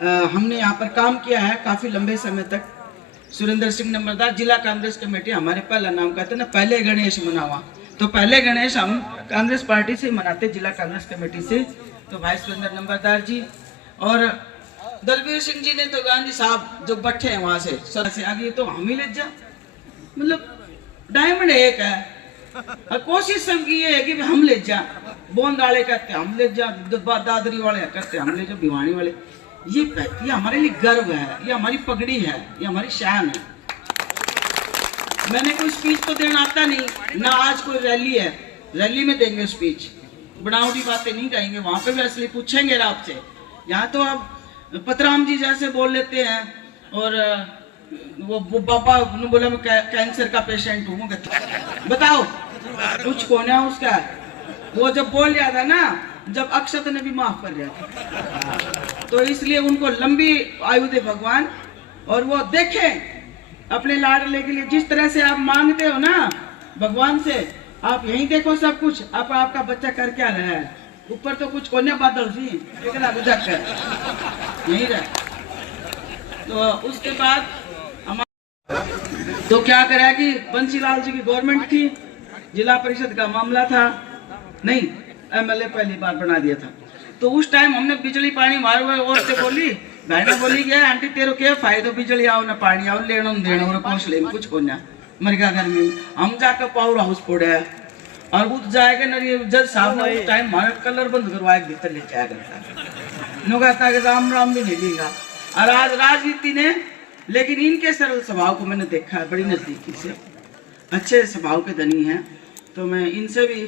हमने यहाँ पर काम किया है काफी लंबे समय तक। सुरेंद्र सिंह नंबरदार, जिला कांग्रेस कमेटी, हमारे पहला नाम कहते ना, पहले गणेश मनावा, तो पहले गणेश हम कांग्रेस पार्टी से मनाते, जिला कांग्रेस कमेटी से। तो भाई सुरेंद्र नंबरदार जी और दलबीर सिंह जी ने तो गांधी साहब जो बैठे हैं वहां से सर से आगे, तो हम ही ले जा, मतलब डायमंड एक है। और कोशिश सबकी ये है कि हम ले जा, बोंद वाले कहते हम ले जा, दादरी वाले कहते हम ले जा, भिवानी वाले। ये हमारे लिए गर्व है, ये हमारी पगड़ी है, ये हमारी शान है। मैंने कोई स्पीच तो देना आता नहीं ना, आज कोई रैली है, रैली में देंगे स्पीच, बनावटी बातें नहीं कहेंगे, वहां पे भी असली पूछेंगे आपसे। यहाँ तो आप पतराम जी जैसे बोल लेते हैं, और वो पापा ने बोला मैं कैंसर का पेशेंट हूँ, बताओ कुछ कौन है उसका। वो जब बोल लिया था ना, जब अक्षत ने भी माफ कर दिया था, तो इसलिए उनको लंबी आयु दे भगवान। और वो देखें अपने लाडले के लिए जिस तरह से आप मांगते हो ना भगवान से, आप यहीं देखो सब कुछ। अब आपका बच्चा कर क्या रहा है, ऊपर तो कुछ कोने बादल सी इतना गुजर कर यहीं रहे। तो उसके बाद तो क्या करा कि बंसीलाल जी की गवर्नमेंट थी, जिला परिषद का मामला था, नहीं एमएलए पहली बार बना दिया था। तो उस टाइम हमने बिजली पानी मारे हुए और से बोली, भाई ने बोली क्या आंटी तेरे के फायदो बिजली आओ ना पानी आओ, लेना देना और पहुंच ले कुछ को ना मरगा घर में। हम जाकर पावर हाउस फोड़े और उठ जाएगा ना, जज साहब ने उस टाइम हमारा कलर बंद करवाए, भीतर ले जाया करता नो कहता कि राम राम भी नहीं लेगा। और आज राजनीति ने, लेकिन इनके सरल स्वभाव को मैंने देखा है बड़ी नजदीकी से, अच्छे स्वभाव के धनी हैं। तो मैं इनसे भी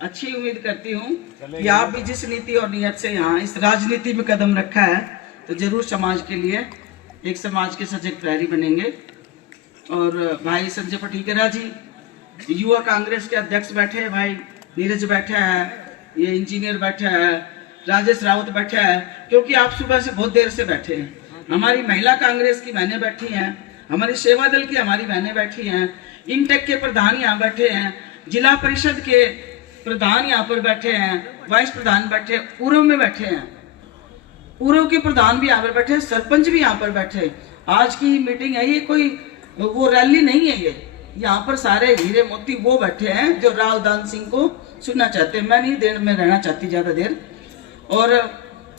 अच्छी उम्मीद करती हूँ कि आप भी जिस नीति और नियत से यहाँ इस राजनीति में कदम रखा है, तो जरूर समाज के लिए एक समाज के सजग प्रहरी बनेंगे। और भाई संजय पटीकरा जी युवा कांग्रेस के अध्यक्ष बैठे हैं, भाई नीरज बैठा है, ये इंजीनियर बैठा है, राजेश राउत बैठा है, क्योंकि आप सुबह से बहुत देर से बैठे हैं। हमारी महिला कांग्रेस की बहनें बैठी हैं, हमारी सेवा दल की हमारी बहनें बैठी हैं, इंटेक के प्रधान यहाँ बैठे हैं, जिला परिषद के प्रधान यहाँ पर बैठे हैं, वाइस प्रधान बैठे, पूर्व में बैठे हैं, पूर्व के प्रधान भी यहाँ पर बैठे हैं, सरपंच भी यहाँ पर बैठे हैं। आज की मीटिंग है, ये कोई वो रैली नहीं है, ये यहाँ पर सारे हीरे मोती वो बैठे हैं जो राव दान सिंह को सुनना चाहते हैं। मैं नहीं देर में रहना चाहती ज्यादा देर। और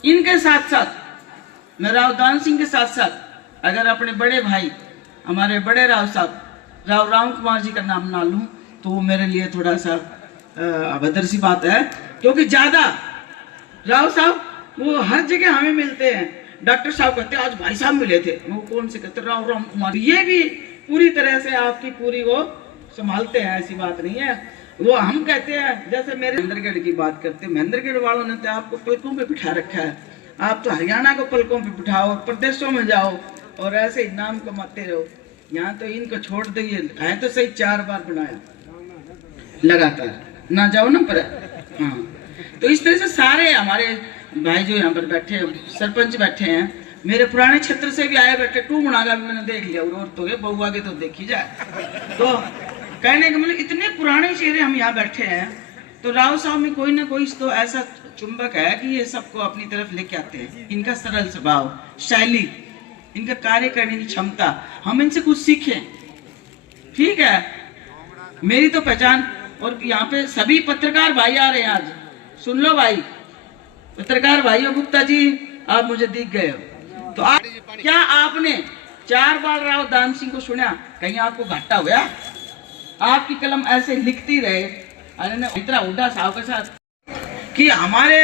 इनके साथ साथ मैं राव दान सिंह के साथ साथ अगर अपने बड़े भाई हमारे बड़े राव साहब राव राम कुमार जी का नाम ना लूं तो वो मेरे लिए थोड़ा सा अभद्र सी बात है, क्योंकि ज्यादा राव साहब वो हर जगह हमें मिलते हैं। डॉक्टर साहब कहते हैं आज भाई साहब मिले थे, वो कौन से कहते राव राम कुमार, ये भी पूरी तरह से आपकी पूरी वो संभालते हैं, ऐसी बात नहीं है। वो हम कहते हैं जैसे मेरे महेंद्रगढ़ की बात करते हैं, महेंद्रगढ़ वालों ने तो आपको पलकों पे बिठा रखा है, आप तो हरियाणा को पलकों पे बिठाओ, प्रदेशों में जाओ और ऐसे ही नाम कमाते रहो। यहाँ तो इनको छोड़ दिए है तो सही 4 बार बनाया लगातार, ना जाओ ना पर। हाँ, तो इस तरह से सारे हमारे भाई जो यहाँ पर बैठे, सरपंच बैठे हैं, मेरे पुराने क्षेत्र से भी आए बैठे टू मुनागा भी मैंने देख लिया, और तो बहुआ के तो देखी जाए। तो कहने के मतलब इतने पुराने चेहरे हम यहाँ बैठे हैं, तो राव साहब में कोई ना कोई तो ऐसा चुंबक है कि ये सबको अपनी तरफ लेके आते हैं। इनका सरल स्वभाव, शैली, इनका कार्य करने की क्षमता, हम इनसे कुछ सीखें। ठीक है, मेरी तो पहचान, और यहाँ पे सभी पत्रकार भाई आ रहे हैं आज, सुन लो भाई, पत्रकार भाइयों, गुप्ता जी आप मुझे दिख गए हो, तो आप क्या आपने 4 बार राव दान सिंह को सुना, कहीं आपको घाटा हुआ? आपकी कलम ऐसे लिखती रहे, अरे ना इतना हुड्डा साहब के साथ कि हमारे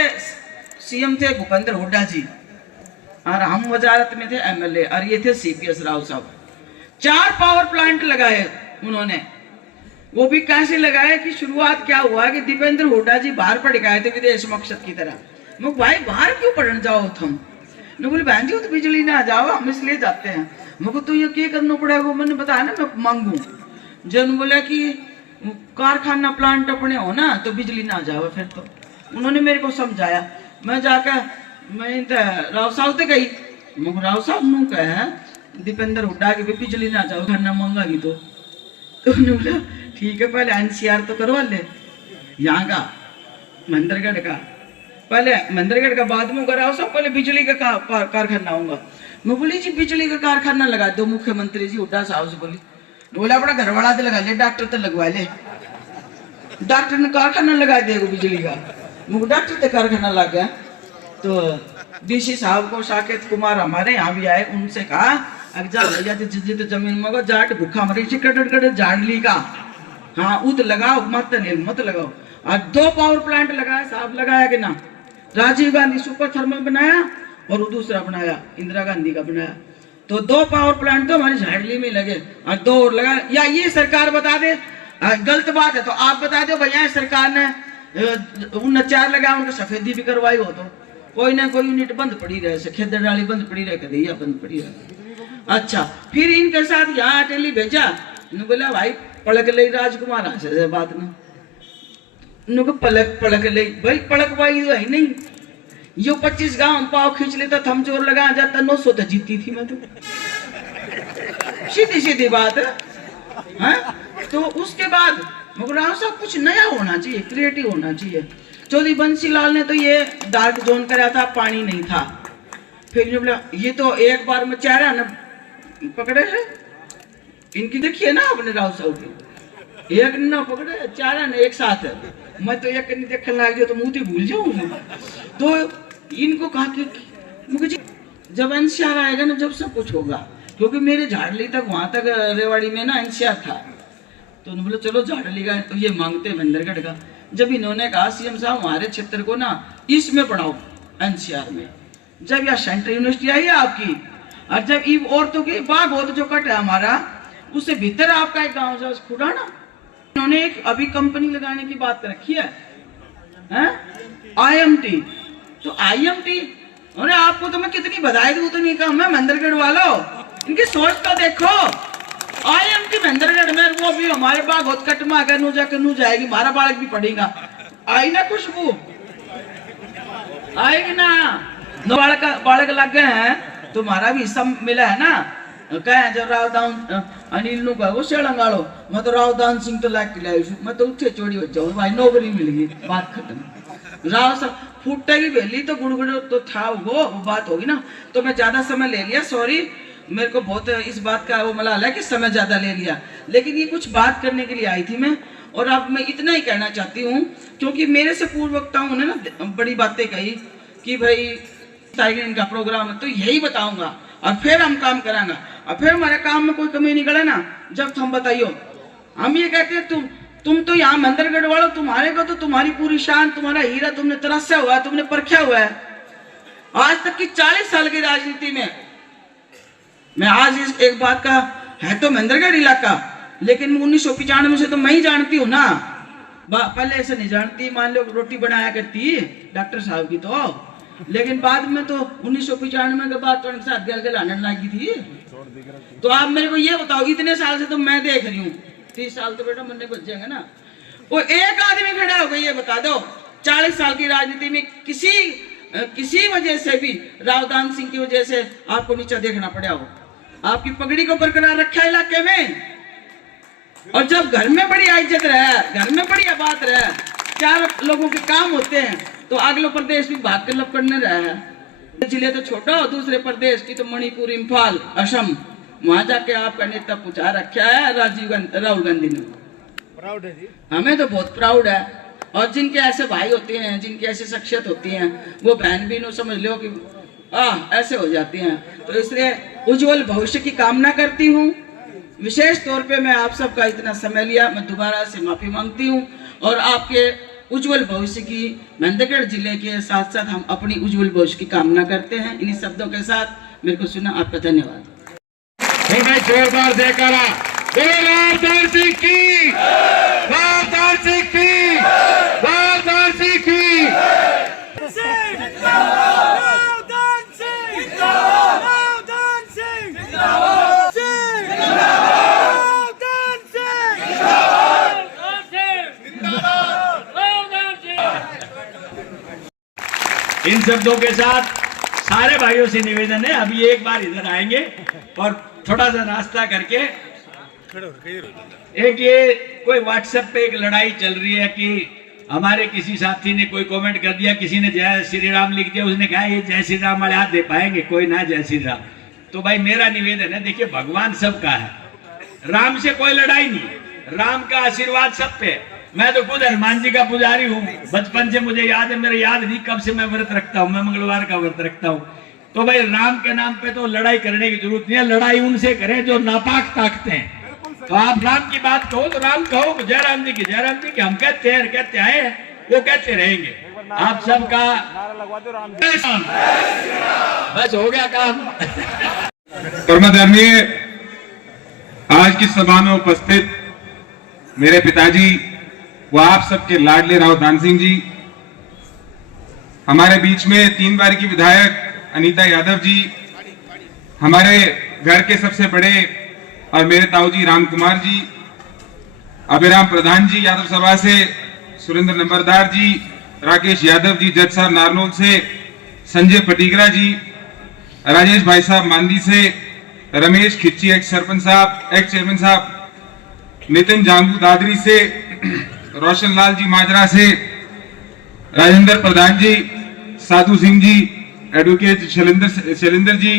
सीएम थे भूपेंद्र हुड्डा जी, और हम वजारत में थे एमएलए, और ये थे सीपीएस राव साहब। 4 पावर प्लांट लगाए उन्होंने, वो भी कैसे लगाए कि शुरुआत क्या हुआ कि दीपेंद्र हुड्डा जी बाहर पढ़ गए थे विदेश मकसद की तरह। मैं भाई बाहर क्यों पढ़ने जाओ तुम? मैं बोले बहन जी तो बिजली ना जाओ, हम इसलिए जाते हैं। मुझको तो ये क्या करना पड़ेगा, मैंने बताया ना मैं मांगू। जन बोला कि कारखाना प्लांट अपने हो ना तो बिजली ना जाओ, फिर तो उन्होंने मेरे को समझाया। मैं जाकर मैं राव साहब से गई, मैं राव साहब नू कहे दीपेंद्र हुड्डा की भी बिजली ना जाओ, खाना महंगा की तो उन्होंने बोला ठीक है पहले एनसीआर तो करवा ले यहाँ का महेंद्रगढ़ का, पहले महेंद्रगढ़ का बाद में कराओ सब, पहले बिजली का कारखाना होगा। मैं बोली जी बिजली का कारखाना लगा दो मुख्यमंत्री जी हुड्डा साहब से बोली, बोला अपना घर वाला तो लगा ले, डॉक्टर तो लगवा ले, डॉक्टर ने कारखाना लगा देगा बिजली का। मुझे डॉक्टर तो कारखाना लग गया। तो डीसी साहब को साकेत कुमार हमारे यहाँ भी आए, उनसे कहा तो जमीन में जाट भूखा मरी कट झाड़ ली का, हाँ उत लगाओ मत लगाओ। और 2 पावर प्लांट लगाया साहब, लगाया कि ना, राजीव गांधी सुपर थर्मल बनाया और दूसरा बनाया इंदिरा गांधी का बनाया। तो 2 पावर प्लांट तो हमारी झाड़ली में लगे और 2 और लगा। या ये सरकार बता दे गलत बात है तो आप बता दो भैया सरकार ने 4 लगा उनको सफेदी भी करवाई हो, तो कोई ना कोई यूनिट बंद पड़ी रहे, खेदर डाली बंद पड़ी रहे, कदैया बंद पड़ी रहे। अच्छा फिर इनके साथ यहाँ अटेली भेजा, बोला भाई पलक ले राजकुमार से बात ना, पलक ले भाई पलक भाई है नहीं, यो 25 गांव पाव खींच लेता थम जोर लगा जाता 900 तो जीती थी मैं तो, सीधी सीधी बात है। तो उसके बाद मुगराव साहब कुछ नया होना चाहिए, क्रिएटिव होना चाहिए। चौधरी बंसीलाल ने तो ये डार्क जोन कराया था, पानी नहीं था। फिर बोला ये तो एक बार में 4 न पकड़े है, इनकी देखिए ना अपने राव साहब की, एक न पकड़े 4 ने एक साथ है। मैं तो एक नहीं देखने लग गया तो मुंह भूल जाऊंगा। तो इनको कहा कि मुझे जब एनसीआर आएगा ना जब सब कुछ होगा, क्योंकि मेरे झाड़ली तक वहां तक रेवाड़ी में ना एनसीआर था। तो उन्होंने बोला चलो झाड़ली का तो ये मांगते महेंद्रगढ़ का। जब इन्होंने कहा सीएम साहब हमारे क्षेत्र को ना इसमें पढ़ाओ एनसीआर में, जब यहाँ सेंट्रल यूनिवर्सिटी आई है आपकी, और जब ईव औरतों की बाग हो तो जो कट है हमारा उससे भीतर आपका एक गाँव है खुडाना, इन्होंने एक अभी कंपनी लगाने की बात रखी है IMT। तो IMT अरे आपको तो मैं कितनी बधाई दूं तो नहीं कहा मैं महेंद्रगढ़ वालों, इनकी सोच तो देखो। IMT महेंद्रगढ़ में वो भी हमारे बाग होतकट में अगर नू जाकर नू जाएगी, हमारा बालक भी पढ़ेगा, आई ना खुशबू आएगी ना। बालक लग गए हैं तो हमारा भी हिस्सा मिला है ना। कहे जब रावदान अनिल नु कहो शेड़ंगाड़ो, मैं तो रावदान सिंह तो लाग लाई, मैं तो उठे चोरी हो जाऊं भाई, नौकरी मिल गई, बात खत्म। राव साहब फूटे की बेली तो गुड़गुड़ तो था वो बात होगी ना। तो मैं ज्यादा समय ले लिया, सॉरी, मेरे को बहुत इस बात का वो मलाल है कि समय ज्यादा ले लिया, लेकिन ये कुछ बात करने के लिए आई थी मैं। और अब मैं इतना ही कहना चाहती हूँ क्योंकि मेरे से पूर्व वक्ताओं ने ना बड़ी बातें कही कि भाई इनका प्रोग्राम है तो यही बताऊंगा और फिर हम काम करांगा, और फिर हमारे काम में कोई कमी निकले ना जब तुम बताइयो। हम ये कहते हैं तुम तो यहाँ महेंद्रगढ़ वालों, तुम्हारे को तो तुम्हारी पूरी शान, तुम्हारा हीरा तुमने तरस्या हुआ है, तुमने परखा हुआ है। आज तक की 40 साल की राजनीति में मैं आज इस एक बात का है तो महेंद्रगढ़ इलाका, लेकिन 1995 से तो मैं ही जानती हूँ ना, पहले ऐसे नहीं जानती। मान लो रोटी बनाया करती डॉक्टर साहब की तो, लेकिन बाद में तो 1995 के बाद तो उनके साथ गल आने लगी थी। तो आप मेरे को ये बताओ, इतने साल से तो मैं देख रही हूँ, 30 साल तो बेटा मन बच जाएंगे ना। वो एक आदमी खड़ा हो गया, ये बता दो 40 साल की राजनीति में किसी किसी वजह से भी रावदान सिंह की वजह से आपको नीचा देखना पड़ा हो, आपकी पगड़ी को बरकरार रखा है इलाके में। और जब घर में बड़ी इज्जत रहे, घर में बड़ी बात रहे, 4 लोगों के काम होते हैं, तो अगले प्रदेश भी भाग के लब करने रहे हैं। जिले तो छोटा हो, दूसरे प्रदेश की तो मणिपुर, इम्फाल, असम, वहां जाके आपका नेता पूछा रखा है राहुल गांधी ने। प्राउड है जी, हमें तो बहुत प्राउड है। और जिनके ऐसे भाई होते हैं, जिनकी ऐसी शख्सियत होती है, वो बहन भी नो समझ लो कि ऐसे हो जाती हैं। तो इसलिए उज्जवल भविष्य की कामना करती हूँ। विशेष तौर पे मैं आप सबका इतना समय लिया, मैं दोबारा से माफी मांगती हूँ। और आपके उज्जवल भविष्य की महेंद्रगढ़ जिले के साथ साथ हम अपनी उज्जवल भविष्य की कामना करते हैं। इन्हीं शब्दों के साथ मेरे को सुना, आपका धन्यवाद। जोरदार जयकारा रावदान सिंह की, रावदान सिंह की, रावदान सिंह की। इन शब्दों के साथ सारे भाइयों से निवेदन है, अभी एक बार इधर आएंगे और थोड़ा सा नाश्ता करके। एक ये कोई व्हाट्सएप पे एक लड़ाई चल रही है कि हमारे किसी साथी ने कोई कमेंट कर दिया, किसी ने जय श्री राम लिख दिया, उसने कहा ये जय श्री राम वाले हाथ दे पाएंगे, कोई ना जय श्री राम। तो भाई मेरा निवेदन है, देखिए भगवान सबका है, राम से कोई लड़ाई नहीं, राम का आशीर्वाद सब पे। मैं तो खुद हनुमान जी का पुजारी हूँ, बचपन से मुझे याद है, मेरे याद नहीं कब से मैं व्रत रखता हूँ, मैं मंगलवार का व्रत रखता हूँ। तो भाई राम के नाम पे तो लड़ाई करने की जरूरत नहीं है, लड़ाई उनसे करें जो नापाक ताकते हैं। तो आप राम की बात कहो तो राम कहो, जय राम जी की, जय राम जी की। हम कहते आए, वो कहते रहेंगे। आप सबका बस हो गया काम। परमादरणीय आज की सभा में उपस्थित मेरे पिताजी वो आप सबके लाडले रावदान सिंह जी, हमारे बीच में 3 बार की विधायक अनीता यादव जी, हमारे घर के सबसे बड़े और मेरे ताऊ जी राम कुमार जी, अभिराम प्रधान जी यादव सभा से, सुरेंद्र नंबरदार जी, राकेश यादव जी जज साहब नारनौल से, संजय पटीगरा जी, राजेश भाई साहब मांदी से, रमेश खिच्ची एक्स सरपंच साहब, एक्स चेयरमैन साहब, नितिन जांगू दादरी से, रोशन लाल जी माजरा से, राजेंद्र प्रधान जी, साधु सिंह जी, एडवोकेट शैलेंद्र जी,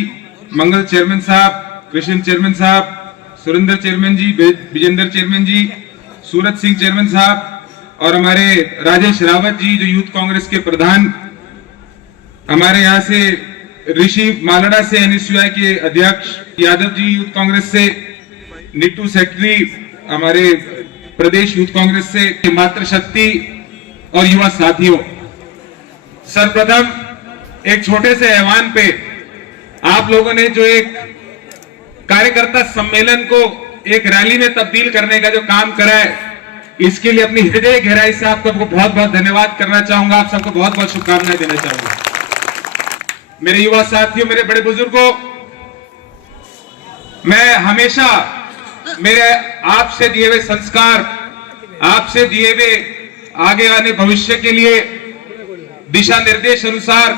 मंगल चेयरमैन साहब, कृष्ण चेयरमैन साहब, सुरेंद्र चेयरमैन जी, विजेंद्र चेयरमैन जी, सूरज सिंह चेयरमैन साहब, और हमारे राजेश रावत जी जो यूथ कांग्रेस के प्रधान, हमारे यहाँ से ऋषि मालड़ा से एनएसयूआई के अध्यक्ष, यादव जी यूथ कांग्रेस से, नीटू सेक्रेटरी हमारे प्रदेश यूथ कांग्रेस से, मातृशक्ति और युवा साथियों, सर्वप्रथम एक छोटे से आह्वान पे आप लोगों ने जो एक कार्यकर्ता सम्मेलन को एक रैली में तब्दील करने का जो काम करा है, इसके लिए अपनी हृदय गहराई से आपको बहुत बहुत धन्यवाद करना चाहूंगा। आप सबको बहुत बहुत शुभकामनाएं देना चाहूंगा। मेरे युवा साथियों, मेरे बड़े बुजुर्गों, मैं हमेशा मेरे आपसे दिए हुए संस्कार, आपसे दिए हुए आगे आने भविष्य के लिए दिशा निर्देश अनुसार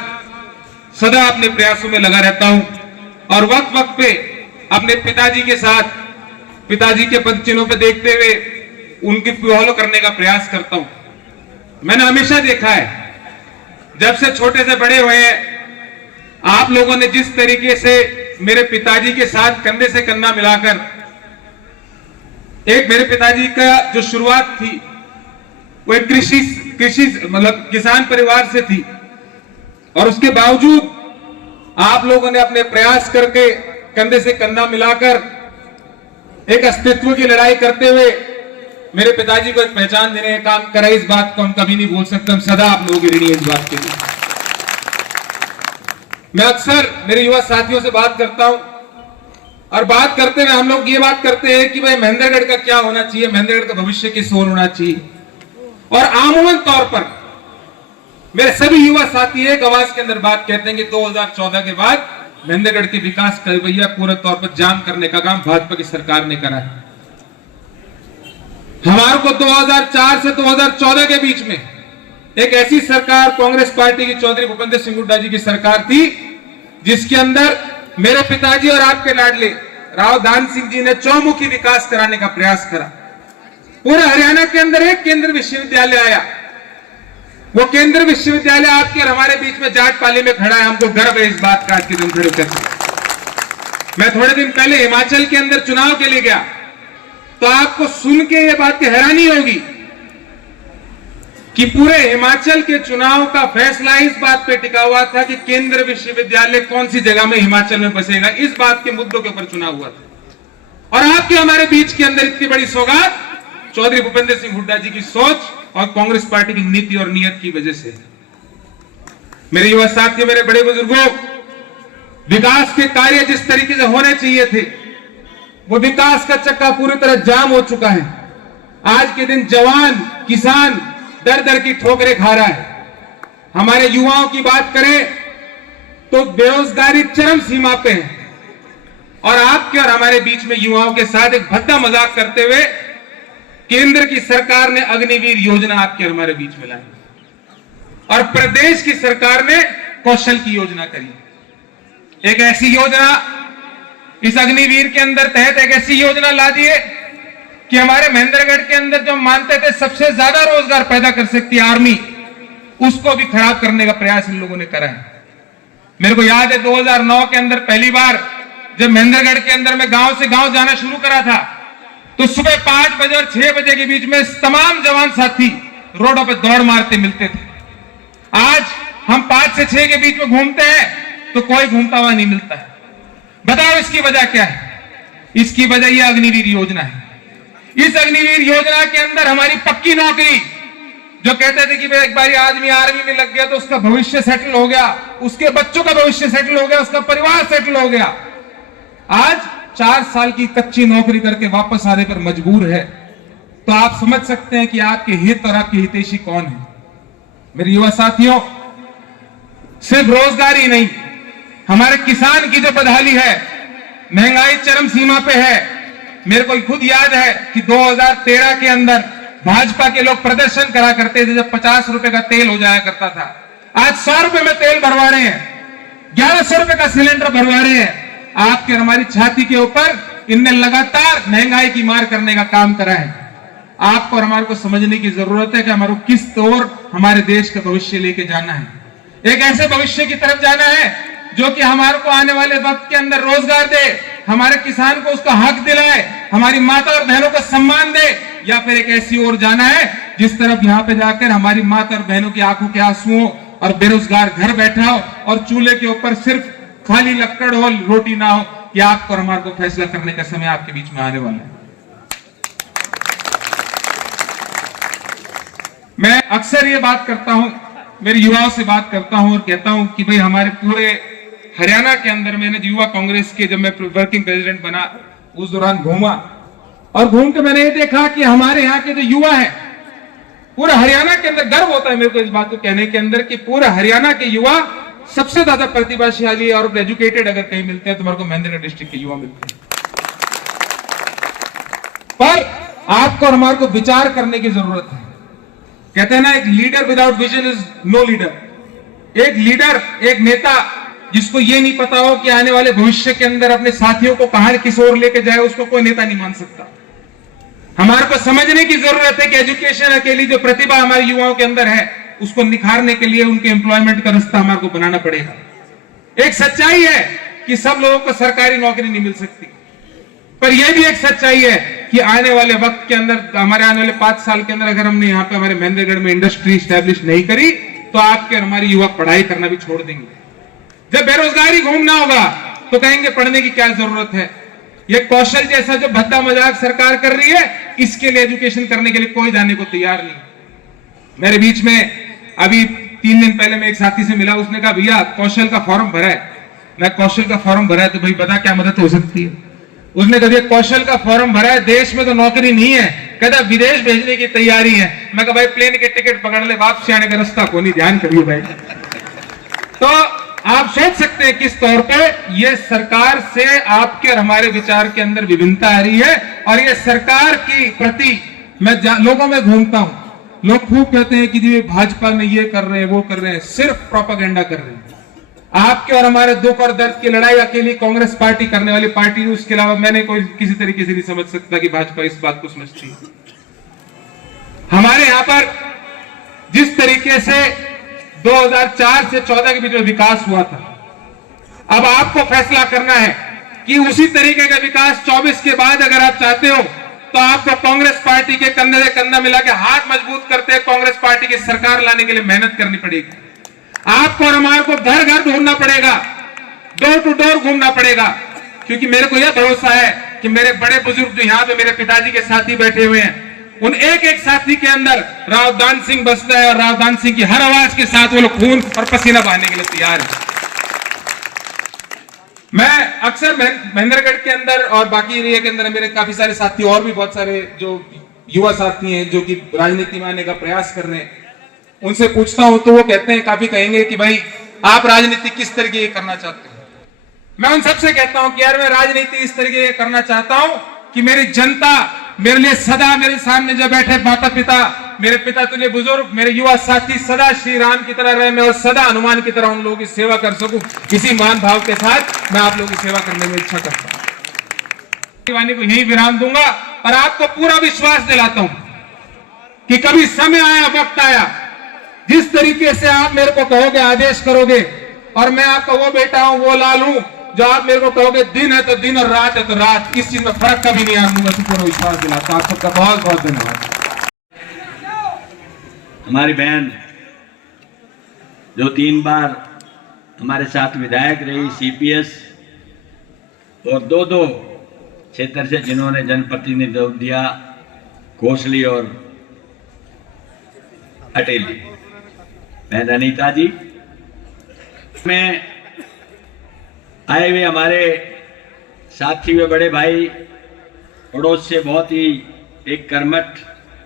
सदा अपने प्रयासों में लगा रहता हूं और वक्त वक्त पे अपने पिताजी के साथ, पिताजी के पद चिन्हों पे देखते हुए उनकी फॉलो करने का प्रयास करता हूं। मैंने हमेशा देखा है, जब से छोटे से बड़े हुए हैं, आप लोगों ने जिस तरीके से मेरे पिताजी के साथ कंधे से कंधा मिलाकर, एक मेरे पिताजी का जो शुरुआत थी वो एक कृषि मतलब किसान परिवार से थी, और उसके बावजूद आप लोगों ने अपने प्रयास करके कंधे से कंधा मिलाकर एक अस्तित्व की लड़ाई करते हुए मेरे पिताजी को एक पहचान देने का काम करा। इस बात को हम कभी नहीं भूल सकते, हम सदा आप लोगों के ऋणी इस बात के लिए। मैं अक्सर मेरे युवा साथियों से बात करता हूं और बात करते हुए हम लोग ये बात करते हैं कि भाई महेंद्रगढ़ का क्या होना चाहिए, महेंद्रगढ़ का भविष्य किस ओर होना चाहिए। और आमूमन तौर पर मेरे सभी युवा साथी एक आवाज के अंदर बात कहते हैं कि 2014 के बाद महेंद्रगढ़ के विकास का रवैया पूरे तौर पर जाम करने का काम भाजपा की सरकार ने करा है। हमारे को 2004 से 2014 के बीच में एक ऐसी सरकार कांग्रेस पार्टी की चौधरी भूपेंद्र सिंह हुड्डा जी की सरकार थी जिसके अंदर मेरे पिताजी और आपके लाडले राव दान सिंह जी ने चौमुखी विकास कराने का प्रयास करा। पूरे हरियाणा के अंदर एक केंद्र विश्वविद्यालय आया। वो केंद्र विश्वविद्यालय आपके और हमारे बीच में जाट पाली में खड़ा है। हमको गर्व है इस बात का आज के दिन खड़े करके। मैं थोड़े दिन पहले हिमाचल के अंदर चुनाव के लिए गया तो आपको सुन के ये बात की हैरानी होगी कि पूरे हिमाचल के चुनाव का फैसला इस बात पे टिका हुआ था कि केंद्र विश्वविद्यालय कौन सी जगह में हिमाचल में बसेगा। इस बात के मुद्दों के ऊपर चुनाव हुआ था और आपके हमारे बीच के अंदर इतनी बड़ी सौगात चौधरी भूपेंद्र सिंह हुड्डा जी की सोच और कांग्रेस पार्टी की नीति और नियत की वजह से। मेरे युवा साथियों, मेरे बड़े बुजुर्गों, विकास के कार्य जिस तरीके से होने चाहिए थे वो विकास का चक्का पूरी तरह जाम हो चुका है। आज के दिन जवान किसान दर दर की ठोकरें खा रहा है। हमारे युवाओं की बात करें तो बेरोजगारी चरम सीमा पे है और आपके और हमारे बीच में युवाओं के साथ एक भद्दा मजाक करते हुए केंद्र की सरकार ने अग्निवीर योजना आपके और हमारे बीच में लाई और प्रदेश की सरकार ने कौशल की योजना करी। एक ऐसी योजना इस अग्निवीर के अंदर तहत एक ऐसी योजना ला दी है कि हमारे महेंद्रगढ़ के अंदर जो मानते थे सबसे ज्यादा रोजगार पैदा कर सकती है आर्मी, उसको भी खराब करने का प्रयास इन लोगों ने करा है। मेरे को याद है 2009 के अंदर पहली बार जब महेंद्रगढ़ के अंदर मैं गांव से गांव जाना शुरू करा था तो सुबह 5 बजे और 6 बजे के बीच में तमाम जवान साथी रोडों पर दौड़ मारते मिलते थे। आज हम 5 से 6 के बीच में घूमते हैं तो कोई घूमता हुआ नहीं मिलता है। बताओ इसकी वजह क्या है? इसकी वजह यह अग्निवीर योजना है। इस अग्निवीर योजना के अंदर हमारी पक्की नौकरी, जो कहते थे कि भाई एक बार आदमी आर्मी में लग गया तो उसका भविष्य सेटल हो गया, उसके बच्चों का भविष्य सेटल हो गया, उसका परिवार सेटल हो गया, आज 4 साल की कच्ची नौकरी करके वापस आने पर मजबूर है। तो आप समझ सकते हैं कि आपके हित और आपके हितैषी कौन है। मेरे युवा साथियों, सिर्फ रोजगार ही नहीं, हमारे किसान की जो बदहाली है, महंगाई चरम सीमा पे है। मेरे को खुद याद है कि 2013 के अंदर भाजपा के लोग प्रदर्शन करा करते थे जब 50 रुपए का तेल हो जाया करता था। आज 100 रुपए में तेल भरवा रहे हैं, 1100 रुपए का सिलेंडर भरवा रहे हैं। आपके हमारी छाती के ऊपर इनने लगातार महंगाई की मार करने का काम करा है। आपको और हमारे को समझने की जरूरत है कि हमारे को किस ओर हमारे देश का भविष्य लेके जाना है। एक ऐसे भविष्य की तरफ जाना है जो कि हमारे को आने वाले वक्त के अंदर रोजगार दे, हमारे किसान को उसका हक दिलाए, हमारी माता और बहनों को सम्मान दे, या फिर एक ऐसी ओर जाना है जिस तरफ यहाँ पे जाकर हमारी माता और बहनों की आंखों के आंसुओं और बेरोजगार घर बैठा हो और चूल्हे के ऊपर सिर्फ खाली लकड़ हो, रोटी ना हो। यह आपको और हमारे को फैसला करने का समय आपके बीच में आने वाला है। मैं अक्सर ये बात करता हूं, मेरे युवाओं से बात करता हूं और कहता हूं कि भाई हमारे पूरे हरियाणा के अंदर मैंने युवा कांग्रेस के जब मैं वर्किंग प्रेसिडेंट बना उस दौरान घूमा और घूम के मैंने ये देखा कि हमारे यहाँ के जो युवा है, पूरे हरियाणा के अंदर गर्व होता है मेरे को इस बात को कहने के अंदर कि पूरे हरियाणा के युवा सबसे ज्यादा प्रतिभाशाली और एजुकेटेड अगर कहीं मिलते हैं तो मेरे को महेंद्रगढ़ डिस्ट्रिक्ट के युवा मिलते हैं। पर आपको और हमारे को विचार करने की जरूरत है। कहते हैं ना, एक leader without vision is no leader. एक लीडर, एक नेता जिसको ये नहीं पता हो कि आने वाले भविष्य के अंदर अपने साथियों को कहां किस ओर लेके जाए, उसको कोई नेता नहीं मान सकता। हमारे को समझने की जरूरत है कि एजुकेशन अकेली जो प्रतिभा हमारे युवाओं के अंदर है उसको निखारने के लिए उनके एम्प्लॉयमेंट का रास्ता हमारे को बनाना पड़ेगा। एक सच्चाई है कि सब लोगों को सरकारी नौकरी नहीं मिल सकती, पर यह भी एक सच्चाई है कि आने वाले वक्त के अंदर, हमारे आने वाले 5 साल के अंदर अगर हमने यहाँ पे हमारे महेंद्रगढ़ में इंडस्ट्री स्टैब्लिश नहीं करी तो आपके और हमारे युवा पढ़ाई करना भी छोड़ देंगे। जब बेरोजगारी घूमना होगा तो कहेंगे पढ़ने की क्या जरूरत है। ये कौशल जैसा जो भद्दा मजाक सरकार कर रही है, इसके लिए एजुकेशन करने के लिए कोई जाने को तैयार नहीं। मेरे बीच में अभी 3 दिन पहले मैं एक साथी से मिला, उसने कहा भैया कौशल का फॉर्म भरा है। मैं कौशल का फॉर्म भरा है तो भाई बता क्या मदद हो सकती है। उसने कहा कौशल का फॉर्म भरा है, देश में तो नौकरी नहीं है, कहता विदेश भेजने की तैयारी है। मैं कहा भाई प्लेन के टिकट पकड़ ले, वापस आने का रास्ता को नहीं, ध्यान करिए भाई। तो आप सोच सकते हैं किस तौर पे ये सरकार से आपके और हमारे विचार के अंदर विभिन्नता आ रही है। और ये सरकार की प्रति मैं लोगों में घूमता हूं लोग खूब कहते हैं कि ये भाजपा में ये कर रहे हैं, वो कर रहे हैं, सिर्फ प्रोपेगेंडा कर रहे हैं। आपके और हमारे दुख और दर्द की लड़ाई अकेली कांग्रेस पार्टी करने वाली पार्टी, उसके अलावा मैंने कोई किसी तरीके से नहीं समझ सकता कि भाजपा इस बात को समझती है। हमारे यहां पर जिस तरीके से 2004 से 14 के बीच में विकास हुआ था, अब आपको फैसला करना है कि उसी तरीके का विकास 24 के बाद अगर आप चाहते हो तो आपको कांग्रेस पार्टी के कंधे से कंधा मिला के हाथ मजबूत करते कांग्रेस पार्टी की सरकार लाने के लिए मेहनत करनी पड़ेगी। आपको और हमारे को घर घर ढूंढना पड़ेगा, डोर टू डोर घूमना पड़ेगा, क्योंकि मेरे को यह भरोसा है कि मेरे बड़े बुजुर्ग जो यहाँ पे मेरे पिताजी के साथी बैठे हुए हैं, उन एक एक साथी के अंदर राव दान सिंह बसता है और राव दान सिंह की हर आवाज के साथ वो लोग खून और पसीना बहाने के लिए तैयार है। मैं अक्सर महेंद्रगढ़ के अंदर और बाकी एरिया के अंदर मेरे काफी सारे साथी और भी बहुत सारे जो युवा साथी हैं जो कि राजनीति में आने का प्रयास कर रहे हैं, उनसे पूछता हूं तो वो कहते हैं, काफी कहेंगे कि भाई आप राजनीति किस तरीके की करना चाहते हो। मैं उन सबसे कहता हूं कि यार मैं राजनीति इस तरीके की करना चाहता हूं कि मेरी जनता मेरे लिए सदा, मेरे सामने जो बैठे माता पिता, मेरे पिता तुल्य बुजुर्ग, मेरे युवा साथी सदा श्री राम की तरह रहे, मैं और सदा हनुमान की तरह उन लोगों की सेवा कर सकूं। इसी मान भाव के साथ मैं आप लोगों की सेवा करने में इच्छा करता हूं। वाणी को यही विराम दूंगा और आपको पूरा विश्वास दिलाता हूं कि कभी समय आया, वक्त आया, जिस तरीके से आप मेरे को कहोगे, आदेश करोगे, और मैं आपका वो बेटा हूं, वो लाल हूं, जो आप मेरे को कहोगे दिन है तो दिन और रात है तो रात, इस चीज में फर्क कभी नहीं आने दूंगा। तो पूरा विश्वास दिलाता हूं। आप सबका बहुत बहुत धन्यवाद। हमारी बहन जो 3 बार हमारे साथ विधायक रही, सीपीएस, और 2 क्षेत्र से जिन्होंने जनप्रतिनिधित्व दिया, कोसली और अटेली, बहन अनीता जी, में आए हुए हमारे साथी व बड़े भाई, पड़ोस से बहुत ही एक कर्मठ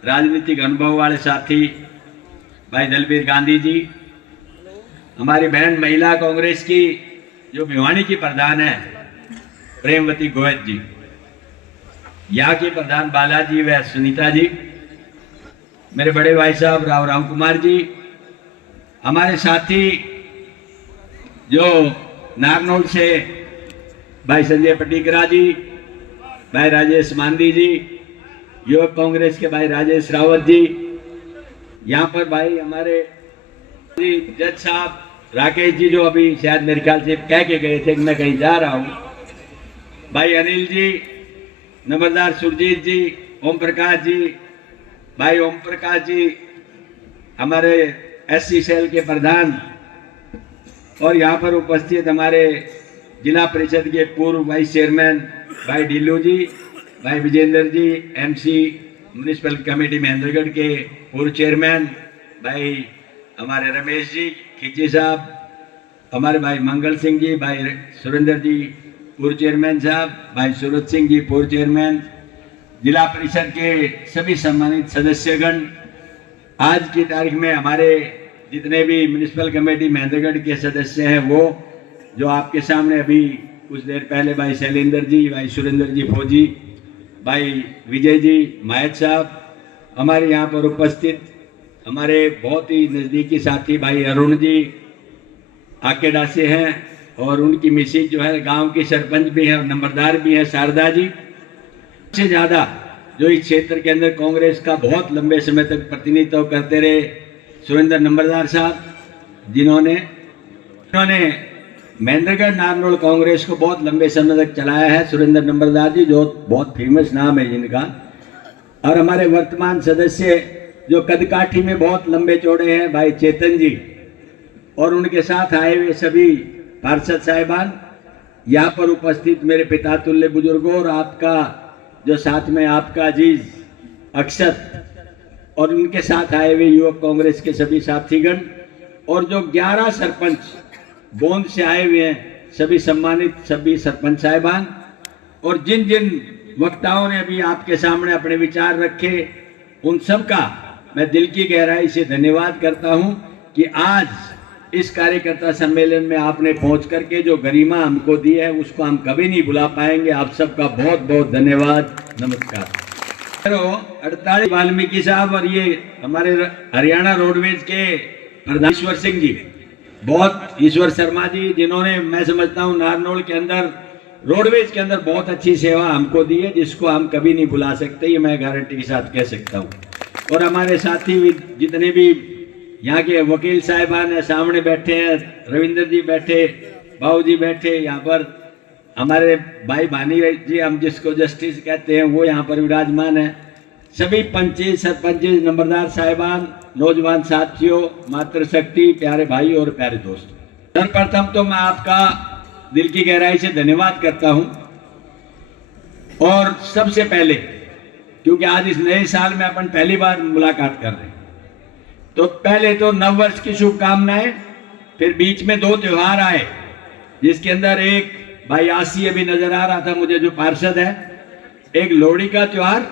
राजनीतिक अनुभव वाले साथी भाई दलबीर गांधी जी, हमारी बहन महिला कांग्रेस की जो भिवानी की प्रधान है प्रेमवती गोयत जी, यहाँ के प्रधान बालाजी व सुनीता जी, मेरे बड़े भाई साहब राव राम कुमार जी, हमारे साथी जो नारनौल से भाई संजय पटिकरा जी, भाई राजेश मांदी जी, युवक कांग्रेस के भाई राजेश रावत जी, यहाँ पर भाई हमारे जज साहब राकेश जी जो अभी शायद मेरे ख्याल से कह के गए थे कि मैं कहीं जा रहा हूँ, भाई अनिल जी, नंबरदार सुरजीत जी, ओम प्रकाश जी, भाई ओम प्रकाश जी हमारे एससी सेल के प्रधान, और यहाँ पर उपस्थित हमारे जिला परिषद के पूर्व वाइस चेयरमैन भाई ढिल्लू जी, भाई विजेंद्र जी, एमसी म्युनिसिपल कमेटी महेंद्रगढ़ के पूर्व चेयरमैन भाई हमारे रमेश जी खिची साहब, हमारे भाई मंगल सिंह जी, भाई सुरेंद्र जी पूर्व चेयरमैन साहब, भाई सूरज सिंह जी पूर्व चेयरमैन, जिला परिषद के सभी सम्मानित सदस्यगण, आज की तारीख में हमारे जितने भी म्युनिसिपल कमेटी महेंद्रगढ़ के सदस्य हैं, वो जो आपके सामने अभी कुछ देर पहले भाई शैलेंद्र जी, भाई सुरेंद्र जी फौजी, भाई विजय जी मायत साहब, हमारे यहाँ पर उपस्थित हमारे बहुत ही नज़दीकी साथी भाई अरुण जी आकेडा से हैं, और उनकी मिसेज जो है गांव की सरपंच भी है और नंबरदार भी है शारदा जी, सबसे ज़्यादा जो इस क्षेत्र के अंदर कांग्रेस का बहुत लंबे समय तक प्रतिनिधित्व करते रहे सुरेंद्र नंबरदार साहब, जिन्होंने महेंद्रगढ़ नारनौल कांग्रेस को बहुत लंबे समय तक चलाया है। सुरेंद्र नंबरदार जी जो बहुत फेमस नाम है जिनका, और हमारे वर्तमान सदस्य जो कदकाठी में बहुत लंबे चौड़े हैं भाई चेतन जी, और उनके साथ आए हुए सभी पार्षद साहिबान, यहाँ पर उपस्थित मेरे पिता तुल्य बुजुर्गों, और आपका जो साथ में आपका अजीज अक्षत, और उनके साथ आए हुए युवक कांग्रेस के सभी साथीगण, और जो 11 सरपंच गोंद से आए हुए हैं सभी सम्मानित सभी सरपंच साहिबान, और जिन जिन वक्ताओं ने अभी आपके सामने अपने विचार रखे, उन सब का मैं दिल की गहराई से धन्यवाद करता हूं कि आज इस कार्यकर्ता सम्मेलन में आपने पहुंच करके जो गरिमा हमको दी है उसको हम कभी नहीं भुला पाएंगे। आप सबका बहुत बहुत धन्यवाद। नमस्कार। 48 वाल्मीकि साहब और ये हमारे हरियाणा रोडवेज के प्रधान ईश्वर सिंह जी, बहुत ईश्वर शर्मा जी, जिन्होंने मैं समझता हूँ नारनौल के अंदर रोडवेज के अंदर बहुत अच्छी सेवा हमको दी है, जिसको हम कभी नहीं भुला सकते, ये मैं गारंटी के साथ कह सकता हूँ। और हमारे साथी जितने भी यहाँ के वकील साहिबान है, सामने बैठे हैं, रविंद्र जी बैठे, बाबू जी बैठे, यहाँ पर हमारे भाई भानी जी, हम जिसको जस्टिस कहते हैं, वो यहाँ पर विराजमान है। सभी पंचे, सरपंच, नंबरदार साहिबान, नौजवान साथियों, मातृशक्ति, प्यारे भाई और प्यारे दोस्त, सर्वप्रथम तो मैं आपका दिल की गहराई से धन्यवाद करता हूं। और सबसे पहले, क्योंकि आज इस नए साल में अपन पहली बार मुलाकात कर रहे हैं, तो पहले तो नव वर्ष की शुभकामनाएं, फिर बीच में 2 त्योहार आए, जिसके अंदर एक भाई आसी अभी नजर आ रहा था मुझे, जो पार्षद है, एक लोहड़ी का त्योहार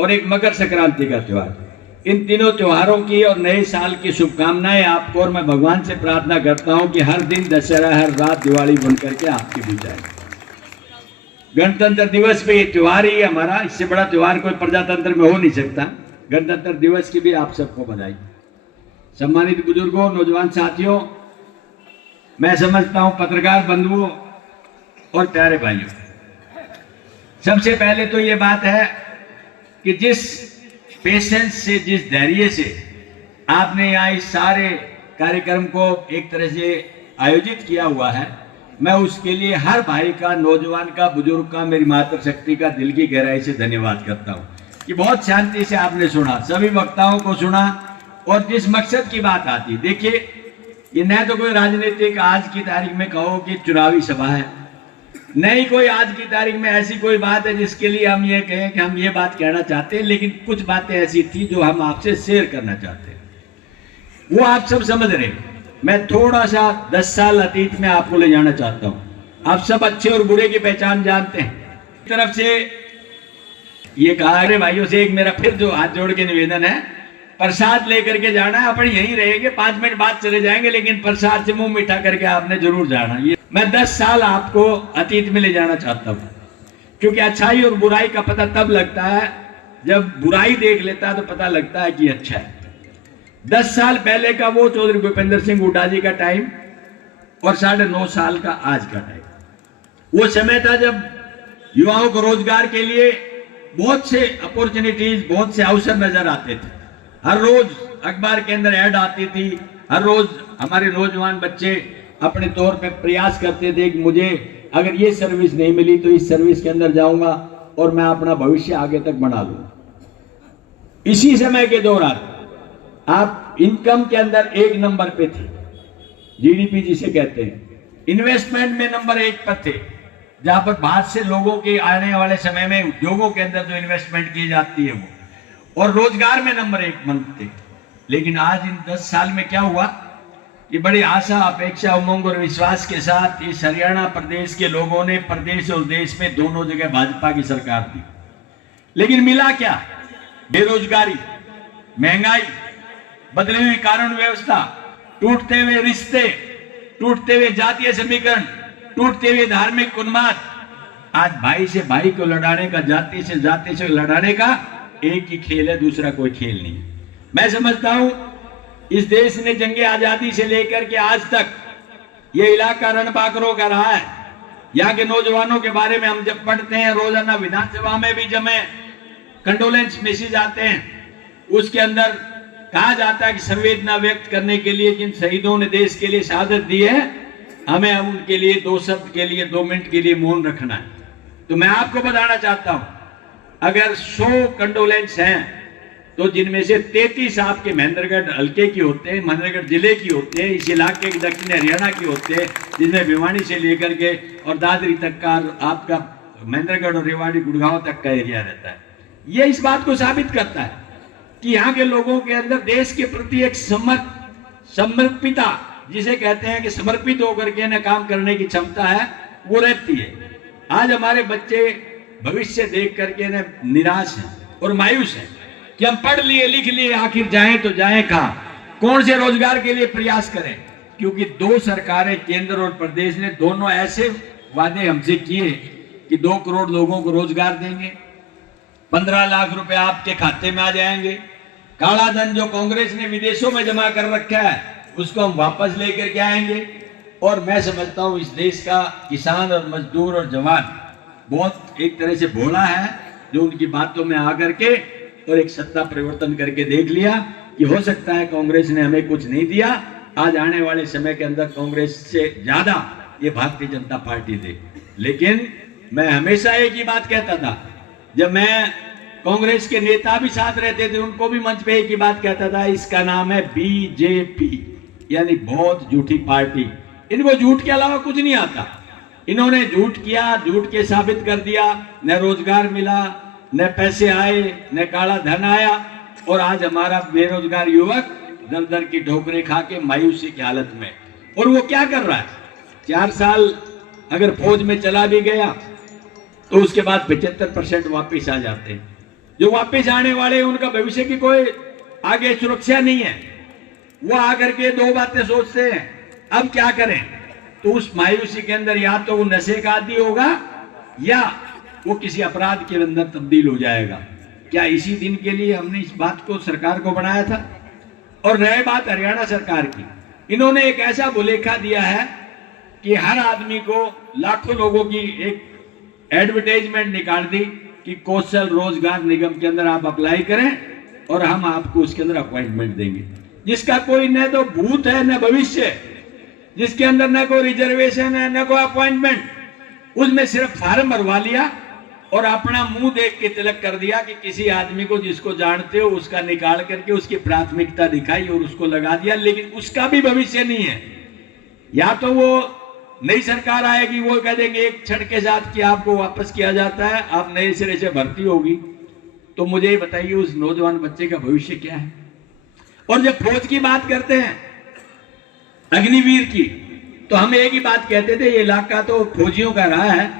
और एक मकर संक्रांति का त्योहार। इन तीनों त्योहारों की और नए साल की शुभकामनाएं आपको, और मैं भगवान से प्रार्थना करता हूं कि हर दिन दशहरा, हर रात दिवाली बनकर के आपके बीच आए। गणतंत्र दिवस पे ये त्योहार ही हमारा, इससे बड़ा त्योहार कोई प्रजातंत्र में हो नहीं सकता। गणतंत्र दिवस की भी आप सबको बधाई। सम्मानित बुजुर्गों, नौजवान साथियों, मैं समझता हूं पत्रकार बंधुओं और प्यारे भाइयों, सबसे पहले तो ये बात है कि जिस पेशेंस से, जिस धैर्य से आपने यहाँ इस सारे कार्यक्रम को एक तरह से आयोजित किया हुआ है, मैं उसके लिए हर भाई का, नौजवान का, बुजुर्ग का, मेरी मातृशक्ति का दिल की गहराई से धन्यवाद करता हूँ कि बहुत शांति से आपने सुना, सभी वक्ताओं को सुना, और जिस मकसद की बात आती, देखिए ये न तो कोई राजनीतिक आज की तारीख में कहो कि चुनावी सभा है, नहीं कोई आज की तारीख में ऐसी कोई बात है जिसके लिए हम ये कहें कि हम ये बात कहना चाहते हैं, लेकिन कुछ बातें ऐसी थी जो हम आपसे शेयर करना चाहते हैं, वो आप सब समझ रहे हैं। मैं थोड़ा सा 10 साल अतीत में आपको ले जाना चाहता हूं। आप सब अच्छे और बुरे की पहचान जानते हैं। एक तरफ से ये कहा, अरे भाइयों से एक मेरा फिर जो हाथ जोड़ के निवेदन है, प्रसाद लेकर के जाना है, अपन यहीं रहेंगे, 5 मिनट बाद चले जाएंगे, लेकिन प्रसाद से मुंह मीठा करके आपने जरूर जाना। ये मैं 10 साल आपको अतीत में ले जाना चाहता हूं, क्योंकि अच्छाई और बुराई का पता तब लगता है जब बुराई देख लेता है, तो पता लगता है कि अच्छा है। 10 साल पहले का वो चौधरी भूपेंद्र सिंह हुड्डा जी का टाइम और 9.5 साल का आज का टाइम, वो समय था जब युवाओं को रोजगार के लिए बहुत से अपॉर्चुनिटीज, बहुत से अवसर नजर आते थे। हर रोज अखबार के अंदर ऐड आती थी, हर रोज हमारे नौजवान बच्चे अपने तौर पे प्रयास करते थे कि मुझे अगर ये सर्विस नहीं मिली तो इस सर्विस के अंदर जाऊंगा और मैं अपना भविष्य आगे तक बना लूंगा। इसी समय के दौरान आप इनकम के अंदर 1 नंबर पे थे, जीडीपी जिसे कहते हैं, इन्वेस्टमेंट में नंबर 1 पर थे, जहां पर बाहर से लोगों के आने वाले समय में उद्योगों के अंदर जो इन्वेस्टमेंट की जाती है वो, और रोजगार में नंबर 1 थे। लेकिन आज इन 10 साल में क्या हुआ कि बड़ी आशा, अपेक्षा, उमंग और विश्वास के साथ इस हरियाणा प्रदेश के लोगों ने प्रदेश और देश में दोनों जगह भाजपा की सरकार दी, लेकिन मिला क्या? बेरोजगारी, महंगाई, बदली हुई कानून व्यवस्था, टूटते हुए रिश्ते, टूटते हुए जातीय समीकरण, टूटते हुए धार्मिक उन्माद। आज भाई से भाई को लड़ाने का, जाति से जाति से लड़ाने का एक ही खेल है, दूसरा कोई खेल नहीं। मैं समझता हूं इस देश ने जंगे आजादी से लेकर के आज तक ये इलाका रणबांकरों का रहा है। यहाँ के नौजवानों के बारे में हम जब पढ़ते हैं, रोजाना विधानसभा में भी जब मैं कंडोलेंस मैसेज आते हैं, उसके अंदर कहा जाता है कि संवेदना व्यक्त करने के लिए जिन शहीदों ने देश के लिए शहादत दी है, हमें उनके लिए 2 शब्द के लिए, 2 मिनट के लिए मौन रखना है। तो मैं आपको बताना चाहता हूं, अगर 100 कंडोलेंस हैं तो जिनमें से 33 आपके महेंद्रगढ़ हल्के की होते हैं, महेंद्रगढ़ जिले की होते हैं, इस इलाके के दक्षिण हरियाणा की होते हैं, जिसमें भिवानी से लेकर के और दादरी तक का आपका महेंद्रगढ़ और रेवाड़ी गुड़गांव तक का एरिया रहता है। ये इस बात को साबित करता है कि यहाँ के लोगों के अंदर देश के प्रति एक समर्पिता, जिसे कहते हैं कि समर्पित होकर के ना काम करने की क्षमता है, वो रहती है। आज हमारे बच्चे भविष्य देख करके ना निराश हैं और मायूस हैं कि हम पढ़ लिए, लिख लिए, आखिर जाएं तो जाएं कहां, कौन से रोजगार के लिए प्रयास करें, क्योंकि 2 सरकारें, केंद्र और प्रदेश ने दोनों ऐसे वादे हमसे किए कि 2 करोड़ लोगों को रोजगार देंगे, 15 लाख रुपए आपके खाते में आ जाएंगे। काला धन जो कांग्रेस ने विदेशों में जमा कर रखा है उसको हम वापस लेकर के आएंगे। और मैं समझता हूं इस देश का किसान और मजदूर और जवान बहुत एक तरह से भोला है, जो उनकी बातों में आकर के और एक सत्ता परिवर्तन करके देख लिया कि हो सकता है कांग्रेस ने हमें कुछ नहीं दिया, आज आने वाले समय के अंदर कांग्रेस से ज्यादा ये भारतीय जनता पार्टी दे। लेकिन मैं हमेशा एक ही बात कहता था, जब मैं कांग्रेस के नेता भी साथ रहते थे उनको भी मंच पे एक ही बात कहता था, इसका नाम है बीजेपी, यानी बहुत झूठी पार्टी। इनको झूठ के अलावा कुछ नहीं आता। इन्होंने झूठ किया, झूठ के साबित कर दिया, न रोजगार मिला, न पैसे आए, न काला धन आया, और आज हमारा बेरोजगार युवक दर दर की ठोकरें खा के मायूसी की हालत में। और वो क्या कर रहा है, 4 साल अगर फौज में चला भी गया तो उसके बाद 75% वापिस आ जाते हैं। जो वापिस आने वाले हैं उनका भविष्य की कोई आगे सुरक्षा नहीं है। वो आकर के 2 बातें सोचते हैं, अब क्या करें। तो उस मायूसी के अंदर या तो वो नशे का आदी होगा या वो किसी अपराध के अंदर तब्दील हो जाएगा। क्या इसी दिन के लिए हमने इस बात को सरकार को बनाया था? और रह बात हरियाणा सरकार की, इन्होंने एक ऐसा भुलेखा दिया है कि हर आदमी को, लाखों लोगों की एक एडवर्टाइजमेंट निकाल दी कि कौशल रोजगार निगम के अंदर आप अप्लाई करें और हम आपको उसके अंदर अपॉइंटमेंट देंगे, जिसका कोई न तो भूत है न भविष्य, जिसके अंदर न कोई रिजर्वेशन है न कोई अपॉइंटमेंट। उसमें सिर्फ फार्म भरवा लिया और अपना मुंह देख के तिलक कर दिया कि किसी आदमी को जिसको जानते हो उसका निकाल करके उसकी प्राथमिकता दिखाई और उसको लगा दिया, लेकिन उसका भी भविष्य नहीं है। या तो वो नई सरकार आएगी, वो कह देंगे एक क्षण के साथ कि आपको वापस किया जाता है, आप नए सिरे से भर्ती होगी। तो मुझे ये बताइए उस नौजवान बच्चे का भविष्य क्या है। और जब फौज की बात करते हैं, अग्निवीर की, तो हम एक ही बात कहते थे, ये इलाका तो फौजियों का रहा है।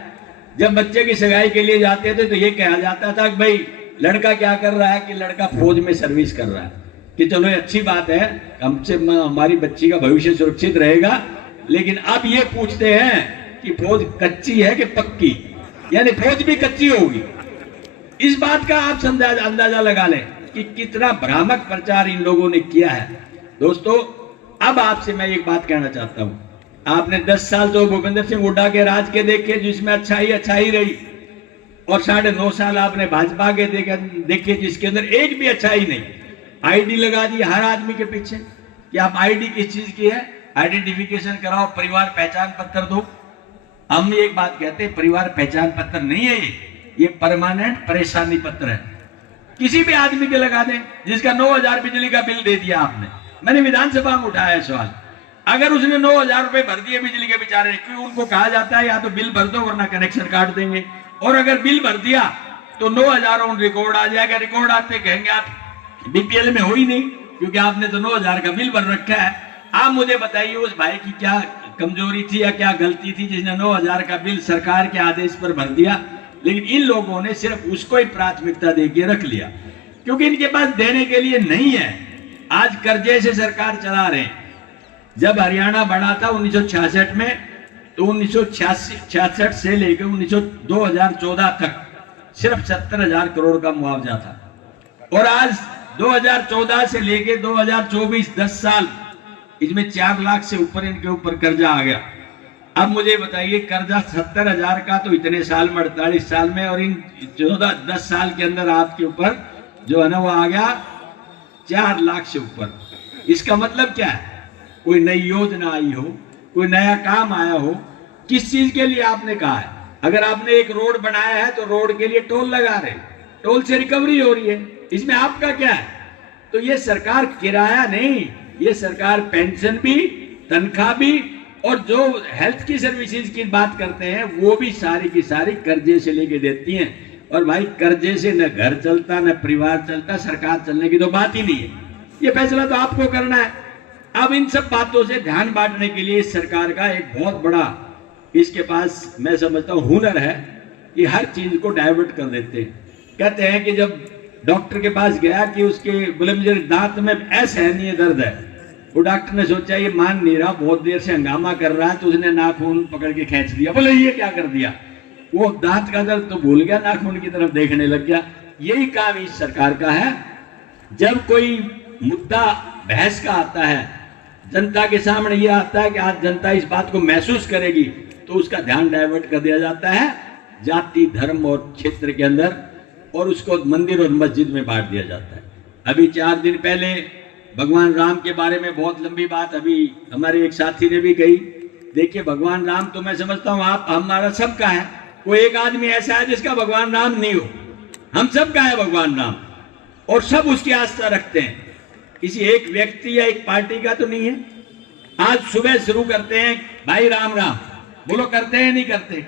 जब बच्चे की सगाई के लिए जाते थे तो ये कहा जाता था कि भाई लड़का क्या कर रहा है, कि लड़का फौज में सर्विस कर रहा है, कि चलो ये अच्छी बात है, हमसे हमारी बच्ची का भविष्य सुरक्षित रहेगा। लेकिन अब ये पूछते हैं कि फौज कच्ची है कि पक्की, यानी फौज भी कच्ची होगी। इस बात का आप अंदाजा लगा लें कि कितना भ्रामक प्रचार इन लोगों ने किया है। दोस्तों, अब आपसे मैं एक बात कहना चाहता हूं, आपने 10 साल तो भूपेंद्र सिंह हुड्डा के राज के देखे जिसमें अच्छाई रही, और 9.5 साल आपने भाजपा के देखे जिसके अंदर एक भी अच्छाई नहीं। आईडी लगा दी हर आदमी के पीछे कि आप आईडी किस चीज की है, आइडेंटिफिकेशन कराओ, परिवार पहचान पत्र दो। हम एक बात कहते हैं, परिवार पहचान पत्र नहीं है ये परमानेंट परेशानी पत्र है। किसी भी आदमी के लगा दें जिसका 9,000 बिजली का बिल दे दिया आपने, मैंने विधानसभा में उठाया सवाल, अगर उसने 9,000 रुपए भर दिए बिजली के बेचारे, क्यों उनको कहा जाता है या तो बिल भर दो वरना कनेक्शन काट देंगे। और अगर बिल भर दिया तो 9,000 ऑन रिकॉर्ड आ जाएगा, रिकॉर्ड आते कहेंगे आप बीपीएल में हो ही नहीं क्योंकि आपने तो 9,000 का बिल भर रखा है। आप मुझे बताइए उस भाई की क्या कमजोरी थी या क्या गलती थी जिसने 9,000 का बिल सरकार के आदेश पर भर दिया। लेकिन इन लोगों ने सिर्फ उसको ही प्राथमिकता देके रख लिया क्योंकि इनके पास देने के लिए नहीं है। आज कर्जे से सरकार चला रहे हैं। जब हरियाणा बना था 1966 में, तो 1966 से लेकर 2014 तक सिर्फ 70,000 करोड़ का मुआवजा था, और आज 2014 से लेकर 2024 10 साल इसमें 4 लाख से ऊपर इनके ऊपर कर्जा आ गया। अब मुझे बताइए, कर्जा 70,000 का तो इतने साल में 48 साल में, और इन 10 साल के अंदर आपके ऊपर जो है ना वो आ गया 4 लाख से ऊपर। इसका मतलब क्या है, कोई नई योजना आई हो, कोई नया काम आया हो, किस चीज के लिए आपने कहा है। अगर आपने एक रोड बनाया है तो रोड के लिए टोल लगा रहे, टोल से रिकवरी हो रही है, इसमें आपका क्या है। तो ये सरकार किराया नहीं, ये सरकार पेंशन भी, तनख्वाह भी, और जो हेल्थ की सर्विसेज की बात करते हैं वो भी सारी की सारी कर्जे से लेके देती हैं। और भाई कर्जे से न घर चलता न परिवार चलता, सरकार चलने की तो बात ही नहीं है। ये फैसला तो आपको करना है। अब इन सब बातों से ध्यान बांटने के लिए इस सरकार का एक बहुत बड़ा, इसके पास मैं समझता हूँ हुनर है कि हर चीज को डाइवर्ट कर देते हैं। कहते हैं कि जब डॉक्टर के पास गया कि उसके बोले मुझे दांत में असहनीय दर्द है, वो डॉक्टर ने सोचा ये मान नहीं रहा, बहुत देर से हंगामा कर रहा है, तो उसने नाखून पकड़ के खींच दिया। बोले ये क्या कर दिया, वो दांत का दर्द तो भूल गया, नाखून की तरफ देखने लग गया। यही काम इस सरकार का है। जब कोई मुद्दा बहस का आता है, जनता के सामने ये आता है कि आज जनता इस बात को महसूस करेगी, तो उसका ध्यान डाइवर्ट कर दिया जाता है जाति, धर्म और क्षेत्र के अंदर, और उसको मंदिर और मस्जिद में बांट दिया जाता है। अभी 4 दिन पहले भगवान राम के बारे में बहुत लंबी बात अभी हमारे एक साथी ने भी कही। देखिए, भगवान राम तो मैं समझता हूँ आप हमारा सबका है, कोई एक आदमी ऐसा है जिसका भगवान राम नहीं हो, हम सबका है भगवान राम, और सब उसकी आस्था रखते हैं। किसी एक व्यक्ति या एक पार्टी का तो नहीं है। आज सुबह शुरू करते हैं भाई राम राम बोलो, करते हैं नहीं करते,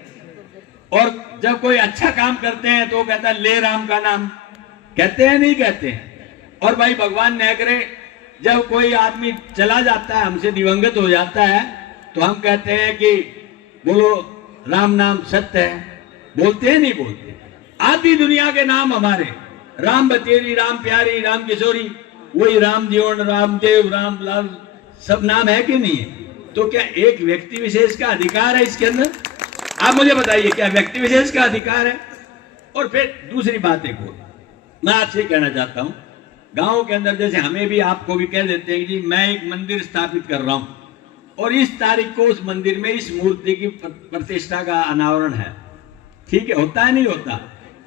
और जब कोई अच्छा काम करते हैं तो कहता है ले राम का नाम, कहते हैं नहीं कहते हैं। और भाई भगवान न करे जब कोई आदमी चला जाता है, हमसे दिवंगत हो जाता है, तो हम कहते हैं कि बोलो राम नाम सत्य है, बोलते हैं नहीं बोलते। आधी दुनिया के नाम हमारे, राम बतेरी, राम प्यारी, राम किशोरी, वही राम जीवन, रामदेव, रामलाल, सब नाम है कि नहीं है? तो क्या एक व्यक्ति विशेष का अधिकार है इसके अंदर? आप मुझे बताइए, क्या व्यक्ति विशेष का अधिकार है? और फिर दूसरी बात एक और मैं आपसे कहना चाहता हूं, गांव के अंदर जैसे हमें भी आपको भी कह देते हैं कि जी मैं एक मंदिर स्थापित कर रहा हूं और इस तारीख को उस मंदिर में इस मूर्ति की प्रतिष्ठा का अनावरण है, ठीक है, होता है नहीं होता?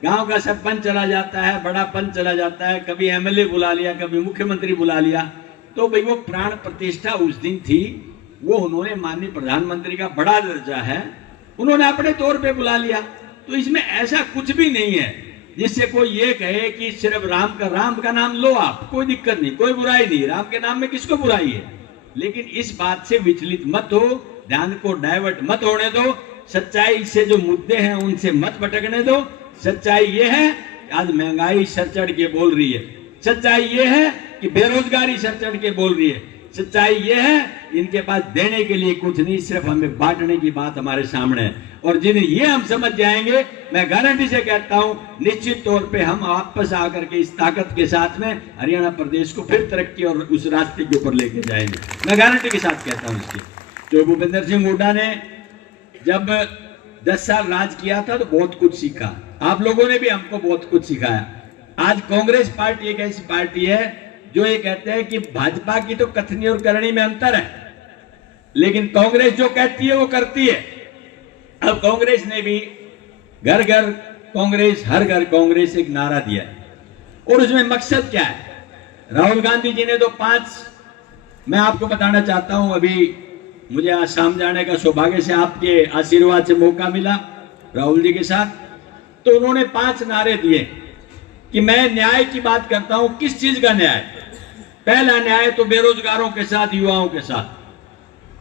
गांव का सरपंच चला जाता है, बड़ा पंच चला जाता है, कभी एमएलए बुला लिया, कभी मुख्यमंत्री बुला लिया, तो भाई वो प्राण प्रतिष्ठा उस दिन थी, वो उन्होंने माननीय प्रधानमंत्री का बड़ा दर्जा है, उन्होंने अपने तौर पे बुला लिया। तो इसमें ऐसा कुछ भी नहीं है जिससे कोई ये कहे कि सिर्फ राम का नाम लो आप, कोई दिक्कत नहीं, कोई बुराई नहीं, राम के नाम में किसको बुराई है। लेकिन इस बात से विचलित मत हो, ध्यान को डाइवर्ट मत होने दो, सच्चाई से जो मुद्दे हैं उनसे मत भटकने दो। सच्चाई ये है कि आज महंगाई सर चढ़ के बोल रही है, सच्चाई ये है कि बेरोजगारी सर चढ़ के बोल रही है, सच्चाई ये है इनके पास देने के लिए कुछ नहीं, सिर्फ हमें बांटने की बात हमारे सामने है। और जिन्हें ये हम समझ जाएंगे, मैं गारंटी से कहता हूं, निश्चित तौर पे हम वापस आकर के इस ताकत के साथ में हरियाणा प्रदेश को फिर तरक्की और उस रास्ते के ऊपर लेके जाएंगे, मैं गारंटी के साथ कहता हूं इसकी। जो भूपेंद्र सिंह हुड्डा ने जब 10 साल राज किया था तो बहुत कुछ सीखा, आप लोगों ने भी हमको बहुत कुछ सिखाया। आज कांग्रेस पार्टी एक ऐसी पार्टी है जो ये कहते हैं कि भाजपा की तो कथनी और करनी में अंतर है, लेकिन कांग्रेस जो कहती है वो करती है। अब कांग्रेस ने भी घर घर कांग्रेस, हर घर कांग्रेस एक नारा दिया है, और उसमें मकसद क्या है? राहुल गांधी जी ने तो 5, मैं आपको बताना चाहता हूं, अभी मुझे आसाम जाने का सौभाग्य से आपके आशीर्वाद से मौका मिला राहुल जी के साथ, तो उन्होंने 5 नारे दिए कि मैं न्याय की बात करता हूं। किस चीज का न्याय? पहला न्याय तो बेरोजगारों के साथ, युवाओं के साथ,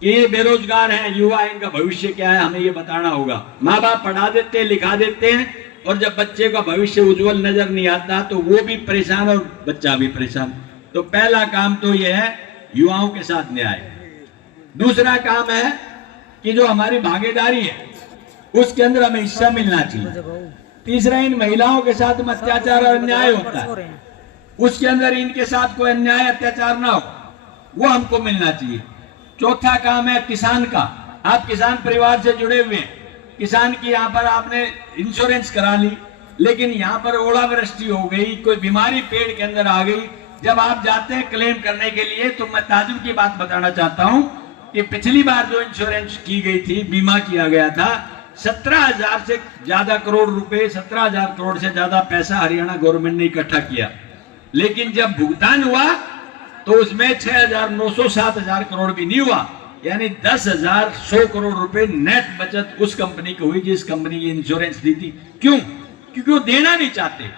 कि ये बेरोजगार हैं युवा, इनका भविष्य क्या है हमें ये बताना होगा। माँ बाप पढ़ा देते हैं, लिखा देते हैं, और जब बच्चे का भविष्य उज्जवल नजर नहीं आता तो वो भी परेशान और बच्चा भी परेशान। तो पहला काम तो ये है युवाओं के साथ न्याय। दूसरा काम है कि जो हमारी भागीदारी है उसके अंदर हमें हिस्सा मिलना चाहिए। तीसरा, इन महिलाओं के साथ में अत्याचार और अन्याय होता है, उसके अंदर इनके साथ कोई अन्याय अत्याचार ना हो, वो हमको मिलना चाहिए। चौथा काम है किसान का। आप किसान परिवार से जुड़े हुए हैं, किसान की यहाँ पर आपने इंश्योरेंस करा ली, लेकिन यहाँ पर ओलावृष्टि हो गई, कोई बीमारी पेड़ के अंदर आ गई, जब आप जाते हैं क्लेम करने के लिए, तो मैं ताजुब की बात बताना चाहता हूँ कि पिछली बार जो इंश्योरेंस की गई थी, बीमा किया गया था, 17,000 से ज्यादा करोड़ रुपए, 17,000 करोड़ से ज्यादा पैसा हरियाणा गवर्नमेंट ने इकट्ठा किया, लेकिन जब भुगतान हुआ तो उसमें 6,900 7,000 करोड़ भी नहीं हुआ, यानी 10,100 करोड़ रुपए नेट बचत उस कंपनी को हुई जिस कंपनी की इंश्योरेंस दी थी। क्यों? क्योंकि वो देना नहीं चाहते।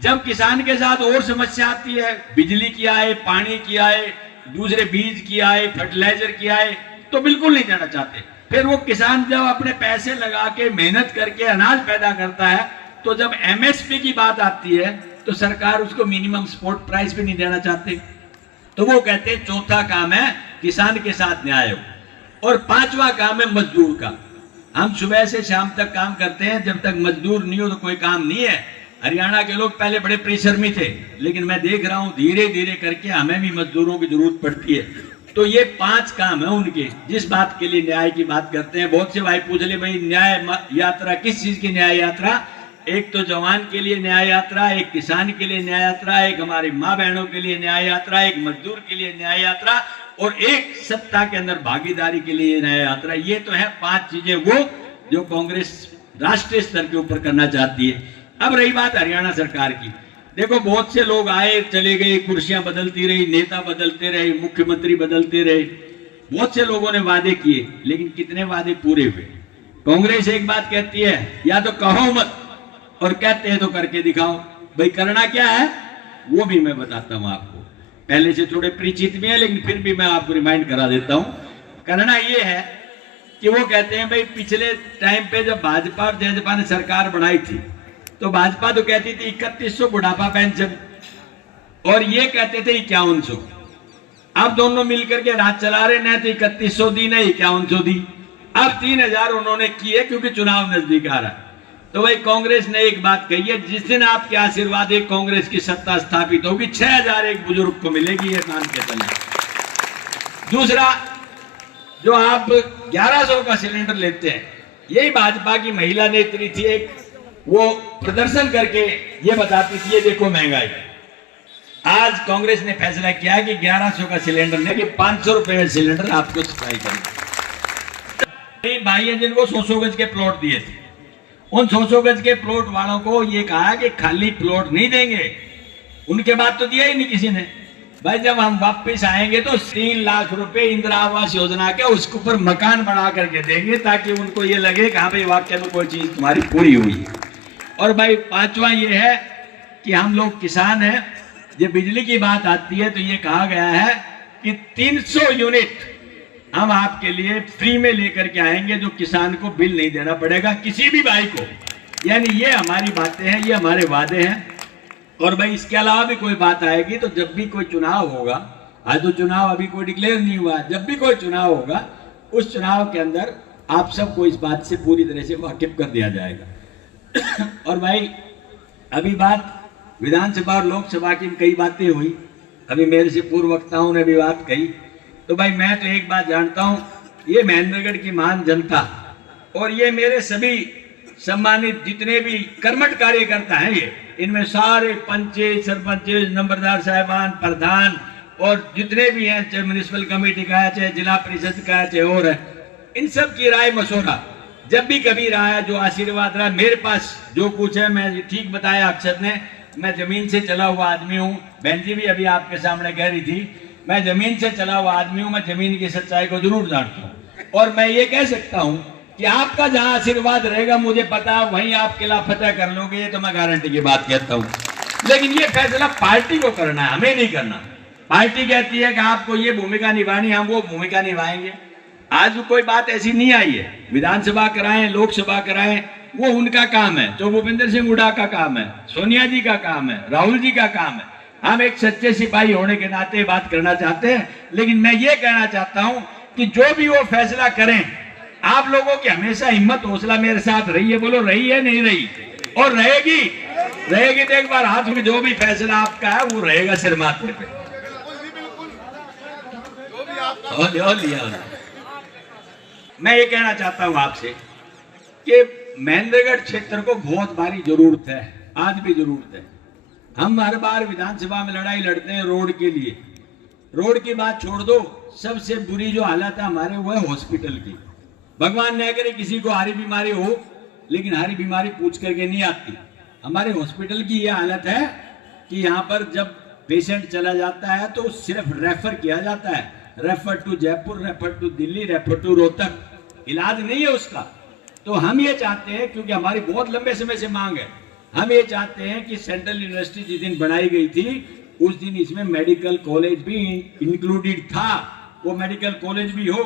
जब किसान के साथ और समस्या आती है, बिजली की आए, पानी की आए, दूसरे बीज की आए, फर्टिलाइजर की आए, तो बिल्कुल नहीं देना चाहते। फिर वो किसान जब अपने पैसे लगा के मेहनत करके अनाज पैदा करता है, तो जब एमएसपी की बात आती है तो सरकार उसको मिनिमम सपोर्ट प्राइस भी नहीं देना चाहते। तो वो कहते हैं चौथा काम है किसान के साथ न्याय हो, और 5वां काम है मजदूर का। हम सुबह से शाम तक काम करते हैं, जब तक मजदूर नहीं हो तो कोई काम नहीं है। हरियाणा के लोग पहले बड़े प्रेशर में थे, लेकिन मैं देख रहा हूं धीरे धीरे करके हमें भी मजदूरों की जरूरत पड़ती है। तो ये 5 काम है उनके, जिस बात के लिए न्याय की बात करते हैं। बहुत से भाई पूछ ले भाई न्याय यात्रा किस चीज की न्याय यात्रा? एक तो जवान के लिए न्याय यात्रा, एक किसान के लिए न्याय यात्रा, एक हमारी माँ बहनों के लिए न्याय यात्रा, एक मजदूर के लिए न्याय यात्रा और एक सत्ता के अंदर भागीदारी के लिए न्याय यात्रा। ये तो है 5 चीजें वो जो कांग्रेस राष्ट्रीय स्तर के ऊपर करना चाहती है। अब रही बात हरियाणा सरकार की, देखो बहुत से लोग आए चले गए, कुर्सियां बदलती रही, नेता बदलते रहे, मुख्यमंत्री बदलते रहे, बहुत से लोगों ने वादे किए, लेकिन कितने वादे पूरे हुए? कांग्रेस एक बात कहती है, या तो कहो मत, और कहते हैं तो करके दिखाओ। भाई करना क्या है वो भी मैं बताता हूं आपको, पहले से थोड़े परिचित भी है लेकिन फिर भी मैं आपको रिमाइंड करा देता हूं। करना ये है कि वो कहते हैं भाई पिछले टाइम पे जब भाजपा और जजपा ने सरकार बनाई थी तो भाजपा तो कहती थी 3100 बुढ़ापा पेंशन और ये कहते थे 5100। अब दोनों मिलकर के राज चला रहे, न तो 3100 दी न 5100 दी। अब 3000 उन्होंने किए क्योंकि चुनाव नजदीक आ रहा है। तो भाई कांग्रेस ने एक बात कही है, जिस दिन आपके आशीर्वाद एक कांग्रेस की सत्ता स्थापित होगी 6000 एक बुजुर्ग को मिलेगी, ये मान के चले। दूसरा, जो आप 1100 का सिलेंडर लेते हैं, यही भाजपा की महिला नेत्री थी एक, वो प्रदर्शन करके ये बताती थी ये देखो महंगाई। आज कांग्रेस ने फैसला किया कि 1100 का सिलेंडर नहीं कि 500 रुपए में सिलेंडर आपको सप्लाई करेंगे। भाई है जिनको 100 गज के प्लॉट दिए थे, उन 100 गज के प्लॉट वालों को ये कहा कि खाली प्लॉट नहीं देंगे, उनके बाद तो दिया ही नहीं किसी ने। भाई जब हम वापस आएंगे तो 3 लाख रुपए इंदिरा आवास योजना के उसके ऊपर मकान बना करके देंगे ताकि उनको ये लगे कि हाँ भाई वाकई में कोई चीज तुम्हारी पूरी हुई है। और भाई 5वां ये है कि हम लोग किसान हैं, जब बिजली की बात आती है तो ये कहा गया है कि 300 यूनिट हम आपके लिए फ्री में लेकर के आएंगे, जो किसान को बिल नहीं देना पड़ेगा किसी भी भाई को। यानी ये हमारी बातें हैं, ये हमारे वादे हैं। और भाई इसके अलावा भी कोई बात आएगी तो जब भी कोई चुनाव होगा, आज तो चुनाव अभी कोई डिक्लेयर नहीं हुआ, जब भी कोई चुनाव होगा उस चुनाव के अंदर आप सबको इस बात से पूरी तरह से वाकिफ कर दिया जाएगा। और भाई अभी बात विधानसभा और लोकसभा की कई बातें हुई, अभी मेरे से पूर्व वक्ताओं ने भी बात कही। तो भाई मैं तो एक बात जानता हूं, ये महेंद्रगढ़ की महान जनता और ये मेरे सभी सम्मानित जितने भी कर्मठ कार्यकर्ता हैं, ये इनमें सारे पंचे, सरपंच, नंबरदार साहिबान, प्रधान और जितने भी हैं, चाहे म्युनिसिपल कमेटी का है, चाहे जिला परिषद का है, चाहे और है, इन सब की राय मशवरा जब भी कभी रहा है, जो आशीर्वाद रहा मेरे पास जो कुछ है, मैं ठीक बताया अक्षत ने, मैं जमीन से चला हुआ आदमी हूँ। बहन जी भी अभी आपके सामने कह रही थी, मैं जमीन से चला हुआ आदमी हूँ, मैं जमीन की सच्चाई को जरूर जानता हूँ। और मैं ये कह सकता हूँ कि आपका जहां आशीर्वाद रहेगा मुझे पता वहीं आप किला फतेह कर लोगे, ये तो मैं गारंटी की बात कहता हूँ। लेकिन ये फैसला पार्टी को करना है, हमें नहीं करना। पार्टी कहती है कि आपको ये भूमिका निभानी, हम वो भूमिका निभाएंगे। आज कोई बात ऐसी नहीं आई है, विधानसभा कराएं, लोकसभा कराएं, वो उनका काम है, जो भूपेंद्र सिंह हुड्डा का काम है, सोनिया जी का काम है, राहुल जी का काम है। हम एक सच्चे सिपाही होने के नाते बात करना चाहते हैं। लेकिन मैं ये कहना चाहता हूं कि जो भी वो फैसला करें, आप लोगों की हमेशा हिम्मत हौसला मेरे साथ रही है। बोलो रही है नहीं रही? और रहेगी, रहेगी तो एक बार हाथ में, जो भी फैसला आपका है वो रहेगा सिर माथे पे। लिया मैं ये कहना चाहता हूं आपसे कि महेंद्रगढ़ क्षेत्र को बहुत भारी जरूरत है, आज भी जरूरत है। हम हर बार विधानसभा में लड़ाई लड़ते हैं रोड के लिए। रोड की बात छोड़ दो, सबसे बुरी जो हालत है हमारे वो है हॉस्पिटल की। भगवान न करे किसी को हारी बीमारी हो, लेकिन हारी बीमारी पूछ करके नहीं आती। हमारे हॉस्पिटल की यह हालत है कि यहाँ पर जब पेशेंट चला जाता है तो सिर्फ रेफर किया जाता है, refer to Jaipur, refer to Delhi, refer to Rohtak, इलाज नहीं है उसका। तो हम ये चाहते हैं, क्योंकि हमारी बहुत लंबे समय से मांग है, हम ये चाहते हैं कि सेंट्रल यूनिवर्सिटी जिस दिन बनाई गई थी उस दिन इसमें मेडिकल कॉलेज भी इंक्लूडेड था, वो मेडिकल कॉलेज भी हो।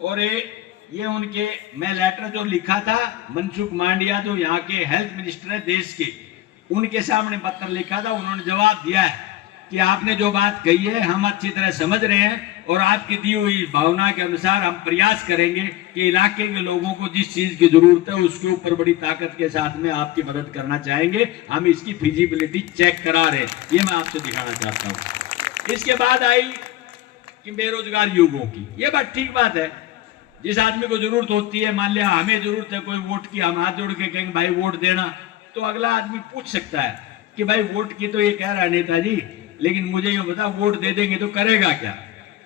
और ये उनके, मैं लेटर जो लिखा था मनसुख मांडविया जो यहाँ के हेल्थ मिनिस्टर है देश के, उनके सामने पत्र लिखा था, उन्होंने जवाब दिया है कि आपने जो बात कही है हम अच्छी तरह समझ रहे हैं और आपकी दी हुई भावना के अनुसार हम प्रयास करेंगे कि इलाके के लोगों को जिस चीज की जरूरत है उसके ऊपर बड़ी ताकत के साथ में आपकी मदद करना चाहेंगे। हम इसकी फिजिबिलिटी चेक करा रहे, ये मैं आपसे दिखाना चाहता हूँ। इसके बाद आई कि बेरोजगार युवकों की, ये बात ठीक बात है। जिस आदमी को जरूरत होती है, मान लिया हमें जरूरत है कोई वोट की, हम हाथ जोड़ के कहेंगे भाई वोट देना, तो अगला आदमी पूछ सकता है कि भाई वोट की तो ये कह रहा है नेताजी, लेकिन मुझे ये बता वोट दे देंगे तो करेगा क्या?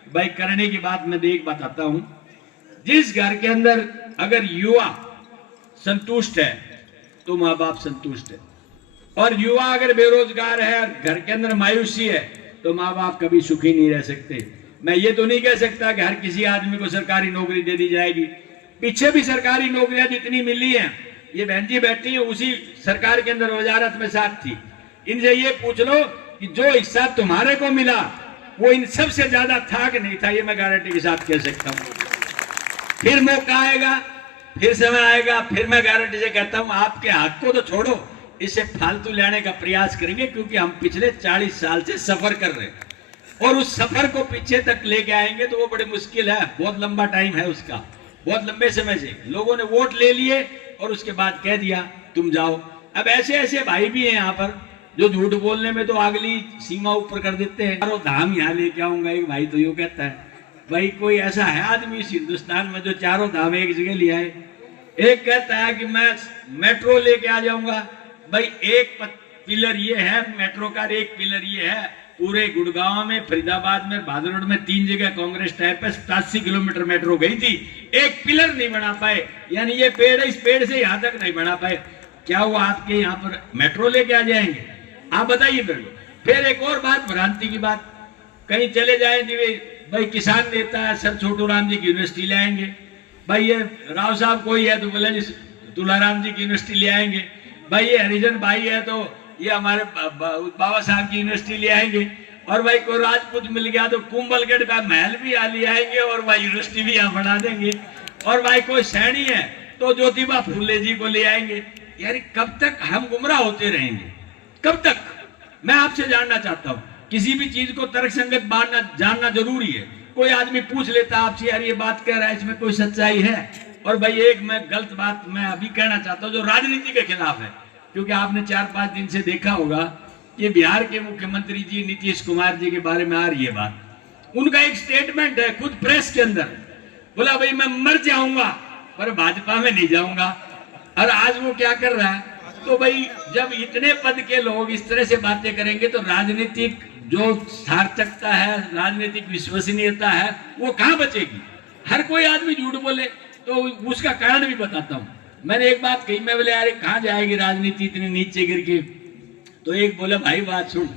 भाई करने की बात मैं एक बताता हूं। जिस घर के अंदर अगर युवा संतुष्ट है तो माँ बाप संतुष्ट है, और युवा अगर बेरोजगार है और घर के अंदर मायूसी है तो माँ बाप कभी सुखी नहीं रह सकते। मैं ये तो नहीं कह सकता कि हर किसी आदमी को सरकारी नौकरी दे दी जाएगी। पीछे भी सरकारी नौकरियां जितनी मिली हैं, ये बहन जी बैठी है उसी सरकार के अंदर वजारत में साथ थी, इनसे ये पूछ लो कि जो हिस्सा तुम्हारे को मिला वो इन सबसे ज्यादा था कि नहीं था, ये मैं गारंटी के साथ कह सकता हूं। फिर मौका आएगा, फिर समय आएगा, फिर मैं गारंटी से कहता हूं आपके हाथ को तो छोड़ो, इसे फालतू लेने का प्रयास करेंगे, क्योंकि हम पिछले 40 साल से सफर कर रहे हैं और उस सफर को पीछे तक लेके आएंगे तो वो बड़ी मुश्किल है, बहुत लंबा टाइम है उसका। बहुत लंबे समय से लोगों ने वोट ले लिए और उसके बाद कह दिया तुम जाओ। अब ऐसे ऐसे भाई भी हैं यहाँ पर जो झूठ बोलने में तो अगली सीमा ऊपर कर देते हैं। चारों धाम यहाँ लेके आऊंगा, एक भाई तो यूं कहता है, भाई कोई ऐसा है आदमी इस हिंदुस्तान में जो चारों धाम एक जगह ले आए? एक कहता है कि मैं मेट्रो लेके आ जाऊंगा। भाई एक पिलर ये है मेट्रो का, एक पिलर ये है, पूरे गुड़गांव में, फरीदाबाद में, भादरोड में 3 जगह कांग्रेस टाइम पे 87 किलोमीटर मेट्रो गई थी, एक पिलर नहीं बना पाए। यानी ये पेड़ है, इस पेड़ से यहाँ तक नहीं बना पाए। क्या वो आपके यहाँ पर मेट्रो लेके आ जाएंगे? आप बताइए मेरे को। फिर एक और बात, भ्रांति की बात, कहीं चले जाएंगे भाई किसान नेता है सर छोटू राम जी की यूनिवर्सिटी ले आएंगे, भाई ये राव साहब कोई है तो बोले जी तुलाराम जी की यूनिवर्सिटी ले आएंगे, भाई ये हरिजन भाई है तो ये हमारे बाबा साहब की यूनिवर्सिटी ले आएंगे, और भाई कोई राजपूत मिल गया तो कुंभलगढ़ का महल भी यहाँ ले आएंगे और भाई यूनिवर्सिटी भी यहाँ बना देंगे, और भाई कोई सैनी है तो ज्योतिबा फूले जी को ले आएंगे। यार कब तक हम गुमराह होते रहेंगे? कब तक? मैं आपसे जानना चाहता हूँ, किसी भी चीज को तर्कसंगत जानना जरूरी है। कोई आदमी पूछ लेता आपसे यार ये बात कह रहा है इसमें कोई सच्चाई है? और भाई एक मैं गलत बात मैं अभी कहना चाहता हूँ जो राजनीति के खिलाफ है, क्योंकि आपने 4-5 दिन से देखा होगा कि बिहार के मुख्यमंत्री जी नीतीश कुमार जी के बारे में आ रही है बात। उनका एक स्टेटमेंट है खुद प्रेस के अंदर, बोला भाई मैं मर जाऊंगा पर भाजपा में नहीं जाऊंगा। और आज वो क्या कर रहा है? तो भाई जब इतने पद के लोग इस तरह से बातें करेंगे तो राजनीतिक जो सार्थकता है, राजनीतिक विश्वसनीयता है, वो कहां बचेगी? हर कोई आदमी झूठ बोले तो उसका कारण भी बताता हूं। मैंने एक बात कही, मैं बोले यार कहां जाएगी राजनीति इतने नीचे गिर के? तो एक बोले भाई बात सुन,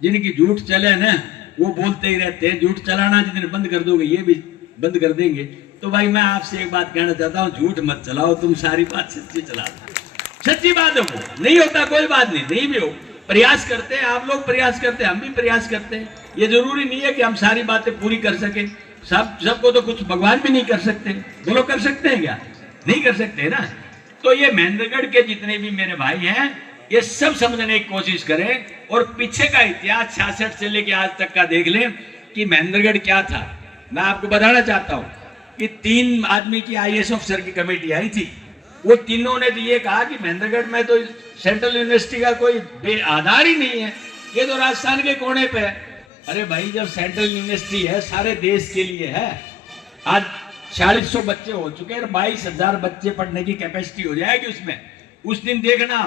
जिनकी झूठ चले ना वो बोलते ही रहते हैं, झूठ चलाना जितने बंद कर दोगे ये भी बंद कर देंगे। तो भाई मैं आपसे एक बात कहना चाहता हूँ, झूठ मत चलाओ, तुम सारी बात सच्ची चला दो। सच्ची बात है, वो नहीं होता कोई बात नहीं भी हो, प्रयास करते हैं आप लोग, प्रयास करते हैं हम भी प्रयास करते हैं। ये जरूरी नहीं है कि हम सारी बातें पूरी कर सके, सबको तो कुछ भगवान भी नहीं कर सकते। बोलो कर सकते हैं क्या? नहीं कर सकते ना। तो ये महेंद्रगढ़ के जितने भी मेरे भाई हैं ये सब समझने की कोशिश करें और पीछे का इतिहास 66 से लेके आज तक का देख लें कि महेंद्रगढ़ क्या था। मैं आपको बताना चाहता हूं कि 3 आदमी की IAS ऑफिसर की कमेटी आई थी, वो तीनों ने तो ये कहा कि महेंद्रगढ़ में तो सेंट्रल यूनिवर्सिटी का कोई आधार ही नहीं है, ये तो राजस्थान के कोने पे है। अरे भाई जब सेंट्रल यूनिवर्सिटी है सारे देश के लिए है, आज 4600 बच्चे हो चुके हैं, 22,000 बच्चे पढ़ने की कैपेसिटी हो जाएगी उसमें। उस दिन देखना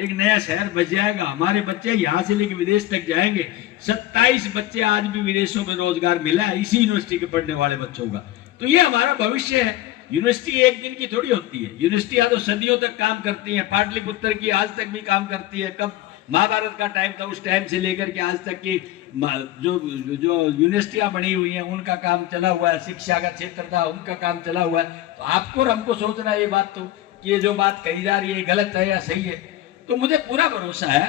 एक नया शहर बच जाएगा, हमारे बच्चे यहाँ से लेकर विदेश तक जाएंगे। 27 बच्चे आज भी विदेशों में रोजगार मिला है इसी यूनिवर्सिटी के पढ़ने वाले बच्चों का। तो ये हमारा भविष्य है। यूनिवर्सिटी एक दिन की थोड़ी होती है, यूनिवर्सिटियां तो सदियों तक काम करती हैं। पाटलिपुत्र की आज तक भी काम करती है। कब महाभारत का टाइम था उस टाइम से लेकर के आज तक की जो यूनिवर्सिटियां बनी हुई हैं उनका काम चला हुआ है। शिक्षा का क्षेत्र था उनका काम चला हुआ है। तो आपको और हमको सोचना है ये बात तो कि ये जो बात कही जा रही है गलत है या सही है। तो मुझे पूरा भरोसा है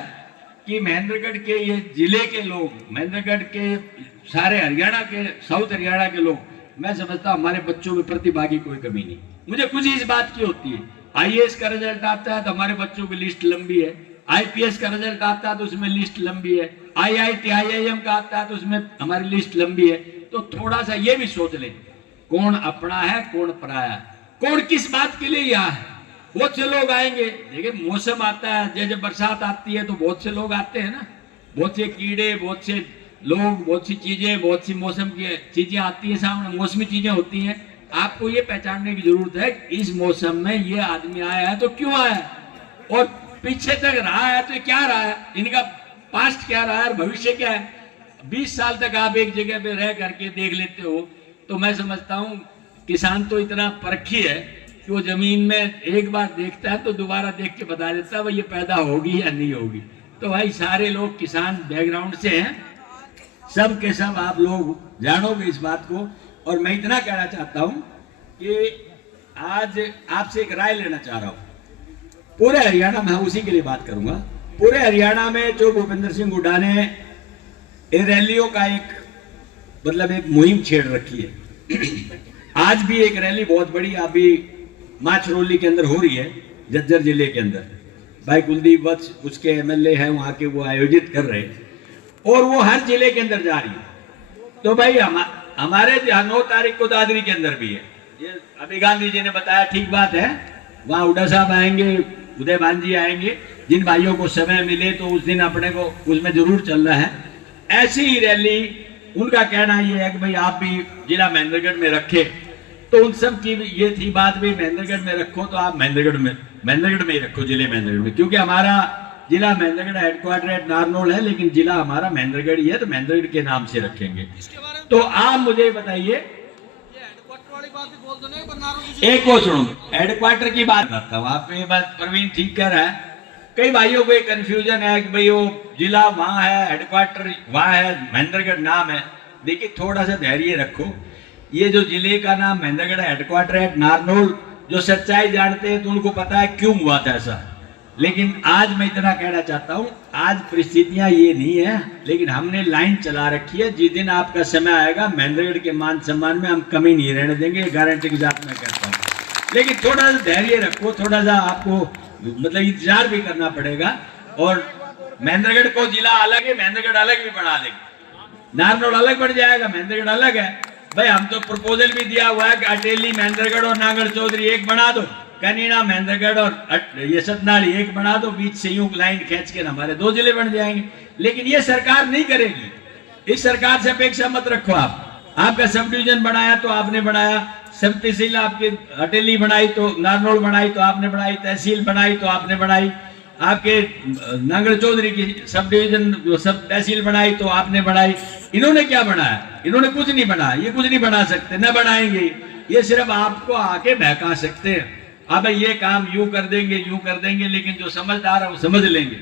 कि महेंद्रगढ़ के ये जिले के लोग, महेंद्रगढ़ के सारे हरियाणा के, साउथ हरियाणा के लोग, मैं समझता हूँ हमारे बच्चों में प्रतिभा की कोई कमी नहीं। मुझे खुशी इस बात की होती है। IAS का रिजल्ट आता है तो हमारे बच्चों की लिस्ट लंबी है, IPS का रिजल्ट आता है तो उसमें लिस्ट लंबी है, IIT IIM का आता है तो उसमें हमारी लिस्ट लंबी है। तो थोड़ा सा ये भी सोच ले, कौन अपना है कौन पराया, कौन किस बात के लिए यहाँ है। बहुत से लोग आएंगे, देखिए मौसम आता है, जैसे बरसात आती है तो बहुत से लोग आते हैं ना, बहुत से कीड़े, बहुत से लोग, बहुत सी चीजें, बहुत सी मौसम की चीजें आती है सामने, मौसमी चीजें होती हैं। आपको ये पहचानने की जरूरत है इस मौसम में ये आदमी आया है तो क्यों आया है। और पीछे तक रहा है तो क्या रहा है, इनका पास्ट क्या रहा है और भविष्य क्या है। 20 साल तक आप एक जगह पे रह करके देख लेते हो, तो मैं समझता हूँ किसान तो इतना परखी है कि वो जमीन में एक बार देखता है तो दोबारा देख के बता देता है भाई ये पैदा होगी या नहीं होगी। तो भाई सारे लोग किसान बैकग्राउंड से हैं, सब के सब आप लोग जानोगे इस बात को। और मैं इतना कहना चाहता हूं कि आज आपसे एक राय लेना चाह रहा हूं। पूरे हरियाणा में, उसी के लिए बात करूंगा, पूरे हरियाणा में जो भूपेंद्र सिंह हुड्डा ने रैलियों का एक मुहिम छेड़ रखी है। आज भी एक रैली बहुत बड़ी अभी माछरौली के अंदर हो रही है, झज्जर जिले के अंदर। भाई कुलदीप वत्स उसके एमएलए हैं वहां के, वो आयोजित कर रहे हैं और वो हर जिले के अंदर जा रही है। तो भाई हमारे 9 तारीख को दादरी के अंदर भी है, ये अभी गांधी जी ने बताया, ठीक बात है। वहां हुड्डा साहब आएंगे, उदयभान जी आएंगे, जिन भाइयों को समय मिले तो उस दिन अपने को उसमें जरूर चलना है। ऐसी ही रैली, उनका कहना यह है कि भाई आप भी जिला महेंद्रगढ़ में रखे, तो उन सब की ये थी बात, भाई महेंद्रगढ़ में रखो तो आप महेंद्रगढ़ में ही रखो, जिले महेंद्रगढ़ में, क्योंकि हमारा जिला महेंद्रगढ़ हेडक्वार्टर है नारनौल है, लेकिन जिला हमारा महेंद्रगढ़ ही है, तो महेंद्रगढ़ के नाम से रखेंगे। तो आप मुझे बताइए, एक को सुनो, हेडक्वार्टर की बात करता हूँ, आप ये बात प्रवीण ठीक कह रहा है। कई भाइयों को एक कंफ्यूजन है कि भाई वो जिला वहां है, हेडक्वार्टर वहां है, महेंद्रगढ़ नाम है। देखिए थोड़ा सा धैर्य रखो, ये जो जिले का नाम महेंद्रगढ़ हेडक्वार्टर है नारनौल, जो सच्चाई जानते हैं तो उनको पता है क्यों हुआ था ऐसा। लेकिन आज मैं इतना कहना चाहता हूं, आज परिस्थितियां ये नहीं है, लेकिन हमने लाइन चला रखी है। जिस दिन आपका समय आएगा महेंद्रगढ़ के मान सम्मान में हम कमी नहीं रहने देंगे, गारंटी के साथ मैं कहता हूँ। लेकिन थोड़ा सा धैर्य रखो, थोड़ा सा आपको इंतजार भी करना पड़ेगा। और महेंद्रगढ़ को जिला अलग है, महेंद्रगढ़ अलग भी बना देंगे, नारनौल अलग बन जाएगा, महेंद्रगढ़ अलग है। भाई हम तो प्रपोजल भी दिया हुआ है कि अटेली महेंद्रगढ़ और नागढ़ चौधरी एक बना दो, कनीना महेंद्रगढ़ और ये सतनाली एक बना दो, बीच से यूं लाइन खींच के हमारे 2 जिले बन जाएंगे। लेकिन ये सरकार नहीं करेगी, इस सरकार से अपेक्षा मत रखो। आपका सब डिवीजन बनाया तो आपने बनाया, सब तहसील आपकी अटेली बनाई तो नारनौल बनाई तो आपने बनाई, तहसील बनाई तो आपने बनाई, आपके नागढ़ चौधरी की सब डिवीजन सब तहसील बनाई तो आपने बनाई। इन्होंने क्या बनाया? इन्होंने कुछ नहीं बनाया, ये कुछ नहीं बना सकते, न बनाएंगे, ये सिर्फ आपको आके बहका सकते हैं। अब ये काम यूं कर देंगे, लेकिन जो समझदार है वो समझ लेंगे।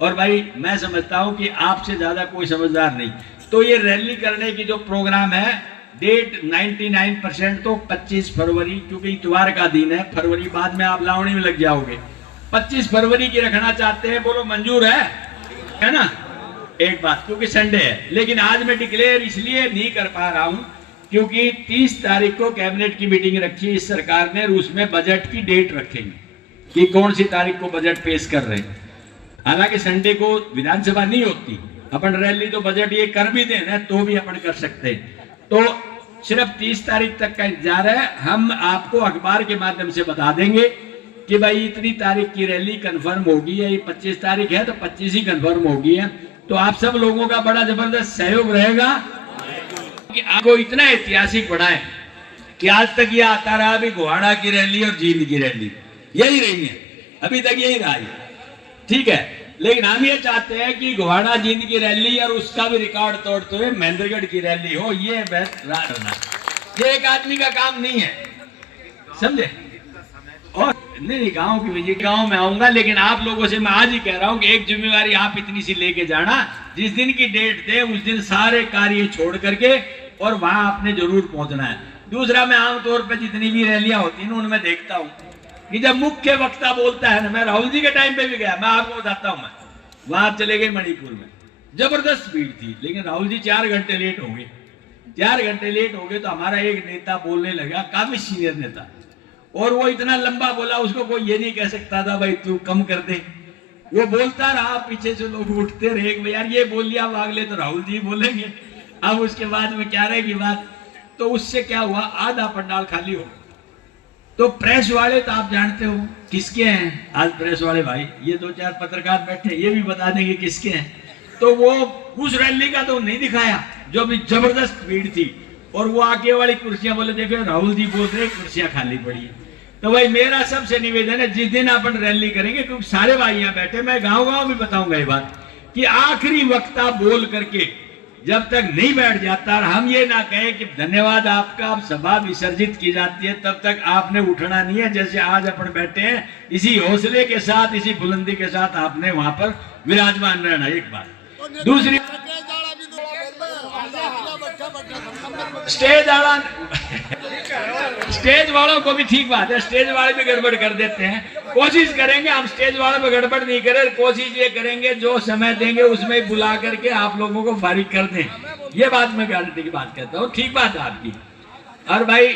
और भाई मैं समझता हूं कि आपसे ज्यादा कोई समझदार नहीं। तो ये रैली करने की जो प्रोग्राम है, डेट 99% तो 25 फरवरी, क्योंकि इतवार का दिन है, फरवरी बाद में आप लावणी में लग जाओगे। 25 फरवरी की रखना चाहते हैं, बोलो मंजूर है ना? एक बात, क्योंकि संडे है। लेकिन आज मैं डिक्लेयर इसलिए नहीं कर पा रहा हूं क्योंकि 30 तारीख को कैबिनेट की मीटिंग रखी है इस सरकार ने, और उसमें बजट की डेट रखेंगे कि कौन सी तारीख को बजट पेश कर रहे हैं। हालांकि संडे को विधानसभा नहीं होती, अपन रैली तो बजट ये कर भी देना तो भी अपन कर सकते हैं। तो सिर्फ 30 तारीख तक का इंतजार है। हम आपको अखबार के माध्यम से बता देंगे कि भाई इतनी तारीख की रैली कंफर्म होगी है, ये 25 तारीख है तो 25 ही कंफर्म होगी है। तो आप सब लोगों का बड़ा जबरदस्त सहयोग रहेगा कि आपको इतना ऐतिहासिक बनाए कि आज तक ये आता रहा भी गोहाड़ा की रैली और जींद की रैली यही रही है, अभी तक यही रहा है, ठीक है। लेकिन हम ये चाहते हैं कि गोहाड़ा जींद की रैली और उसका भी रिकॉर्ड तोड़ते हुए महेंद्रगढ़ की रैली हो। ये ये एक आदमी का काम नहीं है, समझे? और नहीं गांव की विजिट, गांव में आऊंगा, लेकिन आप लोगों से मैं आज ही कह रहा हूं कि एक जिम्मेवारी आप इतनी सी लेके जाना, जिस दिन की डेट दे उस दिन सारे कार्य छोड़ करके और वहां आपने जरूर पहुंचना है। दूसरा, मैं आमतौर पर जितनी भी रैलियां होती है उनमें देखता हूं कि जब मुख्य वक्ता बोलता है ना, मैं राहुल जी के टाइम पे भी गया, मैं आपको बताता हूं, मैं वहां चले गए मणिपुर में, जबरदस्त भीड़ थी, लेकिन राहुल जी 4 घंटे लेट हो गए। 4 घंटे लेट हो गए तो हमारा एक नेता बोलने लगा, काफी सीनियर नेता, और वो इतना लंबा बोला, उसको कोई ये नहीं कह सकता था भाई तू कम कर दे। वो बोलता रहा, पीछे से लोग उठते रहे, यार ये बोल लिया अगले तो राहुल जी बोलेंगे। अब उसके बाद में क्या रहेगी बात? तो उससे क्या हुआ, आधा पंडाल खाली हो। तो प्रेस वाले तो आप जानते हो किसके हैं आज, प्रेस वाले भाई ये 2-4 पत्रकार बैठे, ये भी बता देंगे किसके हैं। तो वो उस रैली का तो नहीं दिखाया जो भी जबरदस्त भीड़ थी, और वो आगे वाली कुर्सियां बोले देखो राहुल जी बोल रहे कुर्सियां खाली पड़ी है। तो भाई मेरा सबसे निवेदन है, जिस दिन अपन रैली करेंगे, क्योंकि सारे भाई यहाँ बैठे, मैं गांव भी बताऊंगा ये बात कि आखिरी वक्ता बोल करके जब तक नहीं बैठ जाता और हम ये ना कहें कि धन्यवाद आपका, अब सभा विसर्जित की जाती है, तब तक आपने उठना नहीं है। जैसे आज अपन बैठे हैं, इसी हौसले के साथ, इसी बुलंदी के साथ आपने वहां पर विराजमान रहना। एक बात। दूसरी, स्टेज वालों को भी ठीक बात है, स्टेज वाले भी गड़बड़ कर देते हैं। कोशिश करेंगे हम स्टेज वालों में गड़बड़ नहीं करें, कोशिश ये करेंगे जो समय देंगे उसमें बुला करके आप लोगों को फारिग कर दें। ये बात मैं गारंटी की बात कहता हूँ, ठीक बात है आपकी। और भाई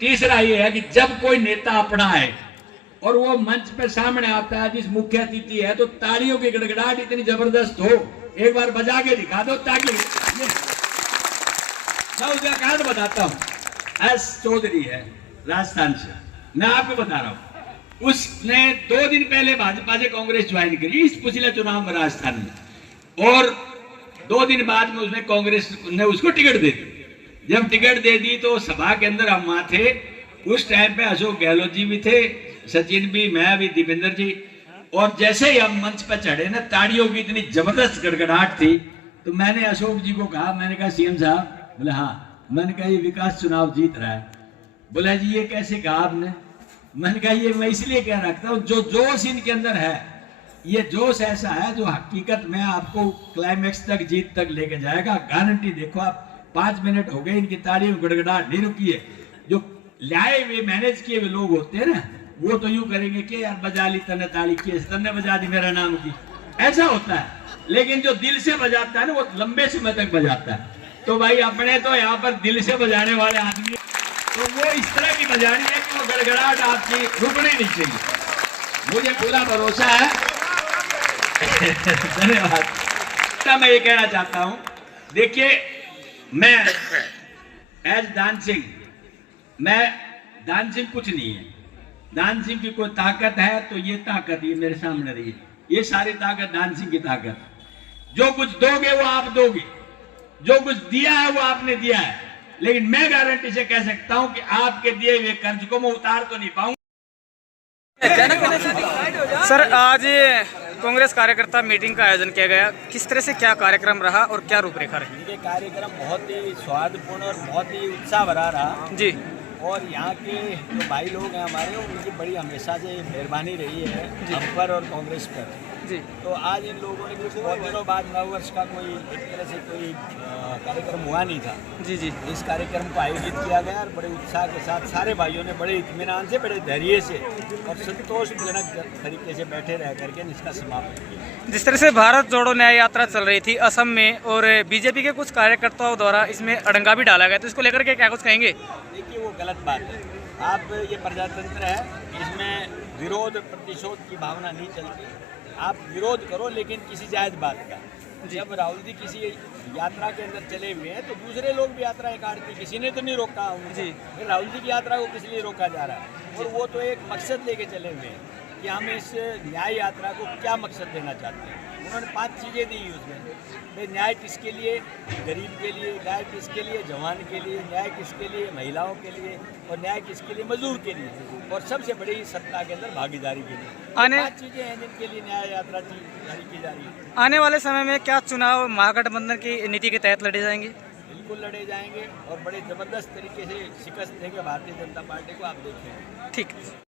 तीसरा ये है कि जब कोई नेता अपना है और वो मंच पे सामने आता है, जिस मुख्य अतिथि है, तो तालियों की गड़गड़ाहट इतनी जबरदस्त हो, एक बार बजा के दिखा दो, ताकि मैं उसका कारण बताता हूँ। एस चौधरी है राजस्थान से, मैं आपको बता रहा हूँ, उसने 2 दिन पहले भाजपा से कांग्रेस ज्वाइन करी इस पिछले चुनाव में राजस्थान में, और 2 दिन बाद में उसने कांग्रेस ने उसको टिकट दे दी। जब टिकट दे दी तो सभा के अंदर हम वहां थे, उस टाइम पे अशोक गहलोत जी भी थे, सचिन भी, मैं भी, दीपेंद्र जी, और जैसे ही हम मंच पर चढ़े ना, ताड़ियों की इतनी जबरदस्त गड़गड़ाहट थी। तो मैंने अशोक जी को कहा, मैंने कहा सीएम साहब, बोले हाँ। मैंने कहा ये विकास चुनाव जीत रहा है। बोला जी ये कैसे कहा आपने? मैंने कहा ये मैं इसलिए कह रखता हूँ, जो जोश इनके अंदर है, ये जोश ऐसा है जो हकीकत में आपको क्लाइमेक्स तक, जीत तक लेके जाएगा, गारंटी। देखो आप 5 मिनट हो गए, इनकी तालियों गड़गड़ाहट नहीं रुकी है। जो लाए हुए मैनेज किए हुए लोग होते हैं ना, वो तो यूं करेंगे कि यार बजा ली तने ताली की, तने बजा दी मेरा नाम की, ऐसा होता है। लेकिन जो दिल से बजाता है ना, वो लंबे समय तक बजाता है। तो भाई अपने तो यहाँ पर दिल से बजाने वाले आदमी, तो वो इस तरह की बजानी है कि वो गड़गड़ाहट आपकी रुकनी नहीं चाहिए। मुझे पूरा भरोसा है। धन्यवाद। मैं ये कहना चाहता हूँ, देखिए मैं एज दान सिंह, मैं दान सिंह कुछ नहीं है। दान सिंह की कोई ताकत है तो ये ताकत ये मेरे सामने रही है, ये सारी ताकत दान सिंह की ताकत। जो कुछ दोगे वो आप दोगे, जो कुछ दिया है वो आपने दिया है, लेकिन मैं गारंटी से कह सकता हूं कि आपके दिए हुए कर्ज को मैं उतार तो नहीं पाऊंगा। सर आज कांग्रेस कार्यकर्ता मीटिंग का आयोजन किया गया, किस तरह से क्या कार्यक्रम रहा और क्या रूपरेखा रही? ये कार्यक्रम बहुत ही स्वादपूर्ण और बहुत ही उत्साह भरा रहा जी। और यहाँ के जो भाई लोग हैं हमारे, उनकी बड़ी हमेशा से मेहरबानी रही है हम पर और कांग्रेस पर जी। तो आज इन लोगों ने कुछ बहुत दिनों बाद नव वर्ष का कोई एक तरह से कोई कार्यक्रम हुआ नहीं था। जी जी। इस कार्यक्रम को आयोजित किया गया और बड़े उत्साह के साथ सारे भाइयों ने बड़े इत्मीनान से, बड़े धैर्य से और संतोषजनक तरीके से बैठे रह करके इसका समापन किया। जिस तरह से भारत जोड़ो न्याय यात्रा चल रही थी असम में, और बीजेपी के कुछ कार्यकर्ताओं द्वारा इसमें अड़ंगा भी डाला गया, तो इसको लेकर के क्या कुछ कहेंगे? देखिए वो गलत बात है। आप ये प्रजातंत्र है, इसमें विरोध प्रतिशोध की भावना नहीं चलती। आप विरोध करो लेकिन किसी जायज बात का। जब राहुल जी किसी यात्रा के अंदर चले हुए हैं तो दूसरे लोग भी यात्राएं काटते, किसी ने तो नहीं रोका जी। फिर राहुल जी की यात्रा को किस लिए रोका जा रहा है? और वो तो एक मकसद लेके चले हुए हैं कि हम इस न्याय यात्रा को क्या मकसद देना चाहते हैं। उन्होंने 5 चीज़ें दी उसमें, भाई न्याय किसके लिए? गरीब के लिए, न्याय किसके लिए? जवान के लिए, न्याय किसके लिए? महिलाओं के लिए, और न्याय किसके लिए? मजदूर के लिए, और सबसे बड़ी सत्ता के अंदर भागीदारी के लिए। 5 चीजें हैं जिनके लिए न्याय यात्रा जारी की जा रही है। आने वाले समय में क्या चुनाव महागठबंधन की नीति के तहत लड़े जाएंगे? बिल्कुल लड़े जाएंगे और बड़े जबरदस्त तरीके से शिकस्त देंगे भारतीय जनता पार्टी को, आप देखें। ठीक।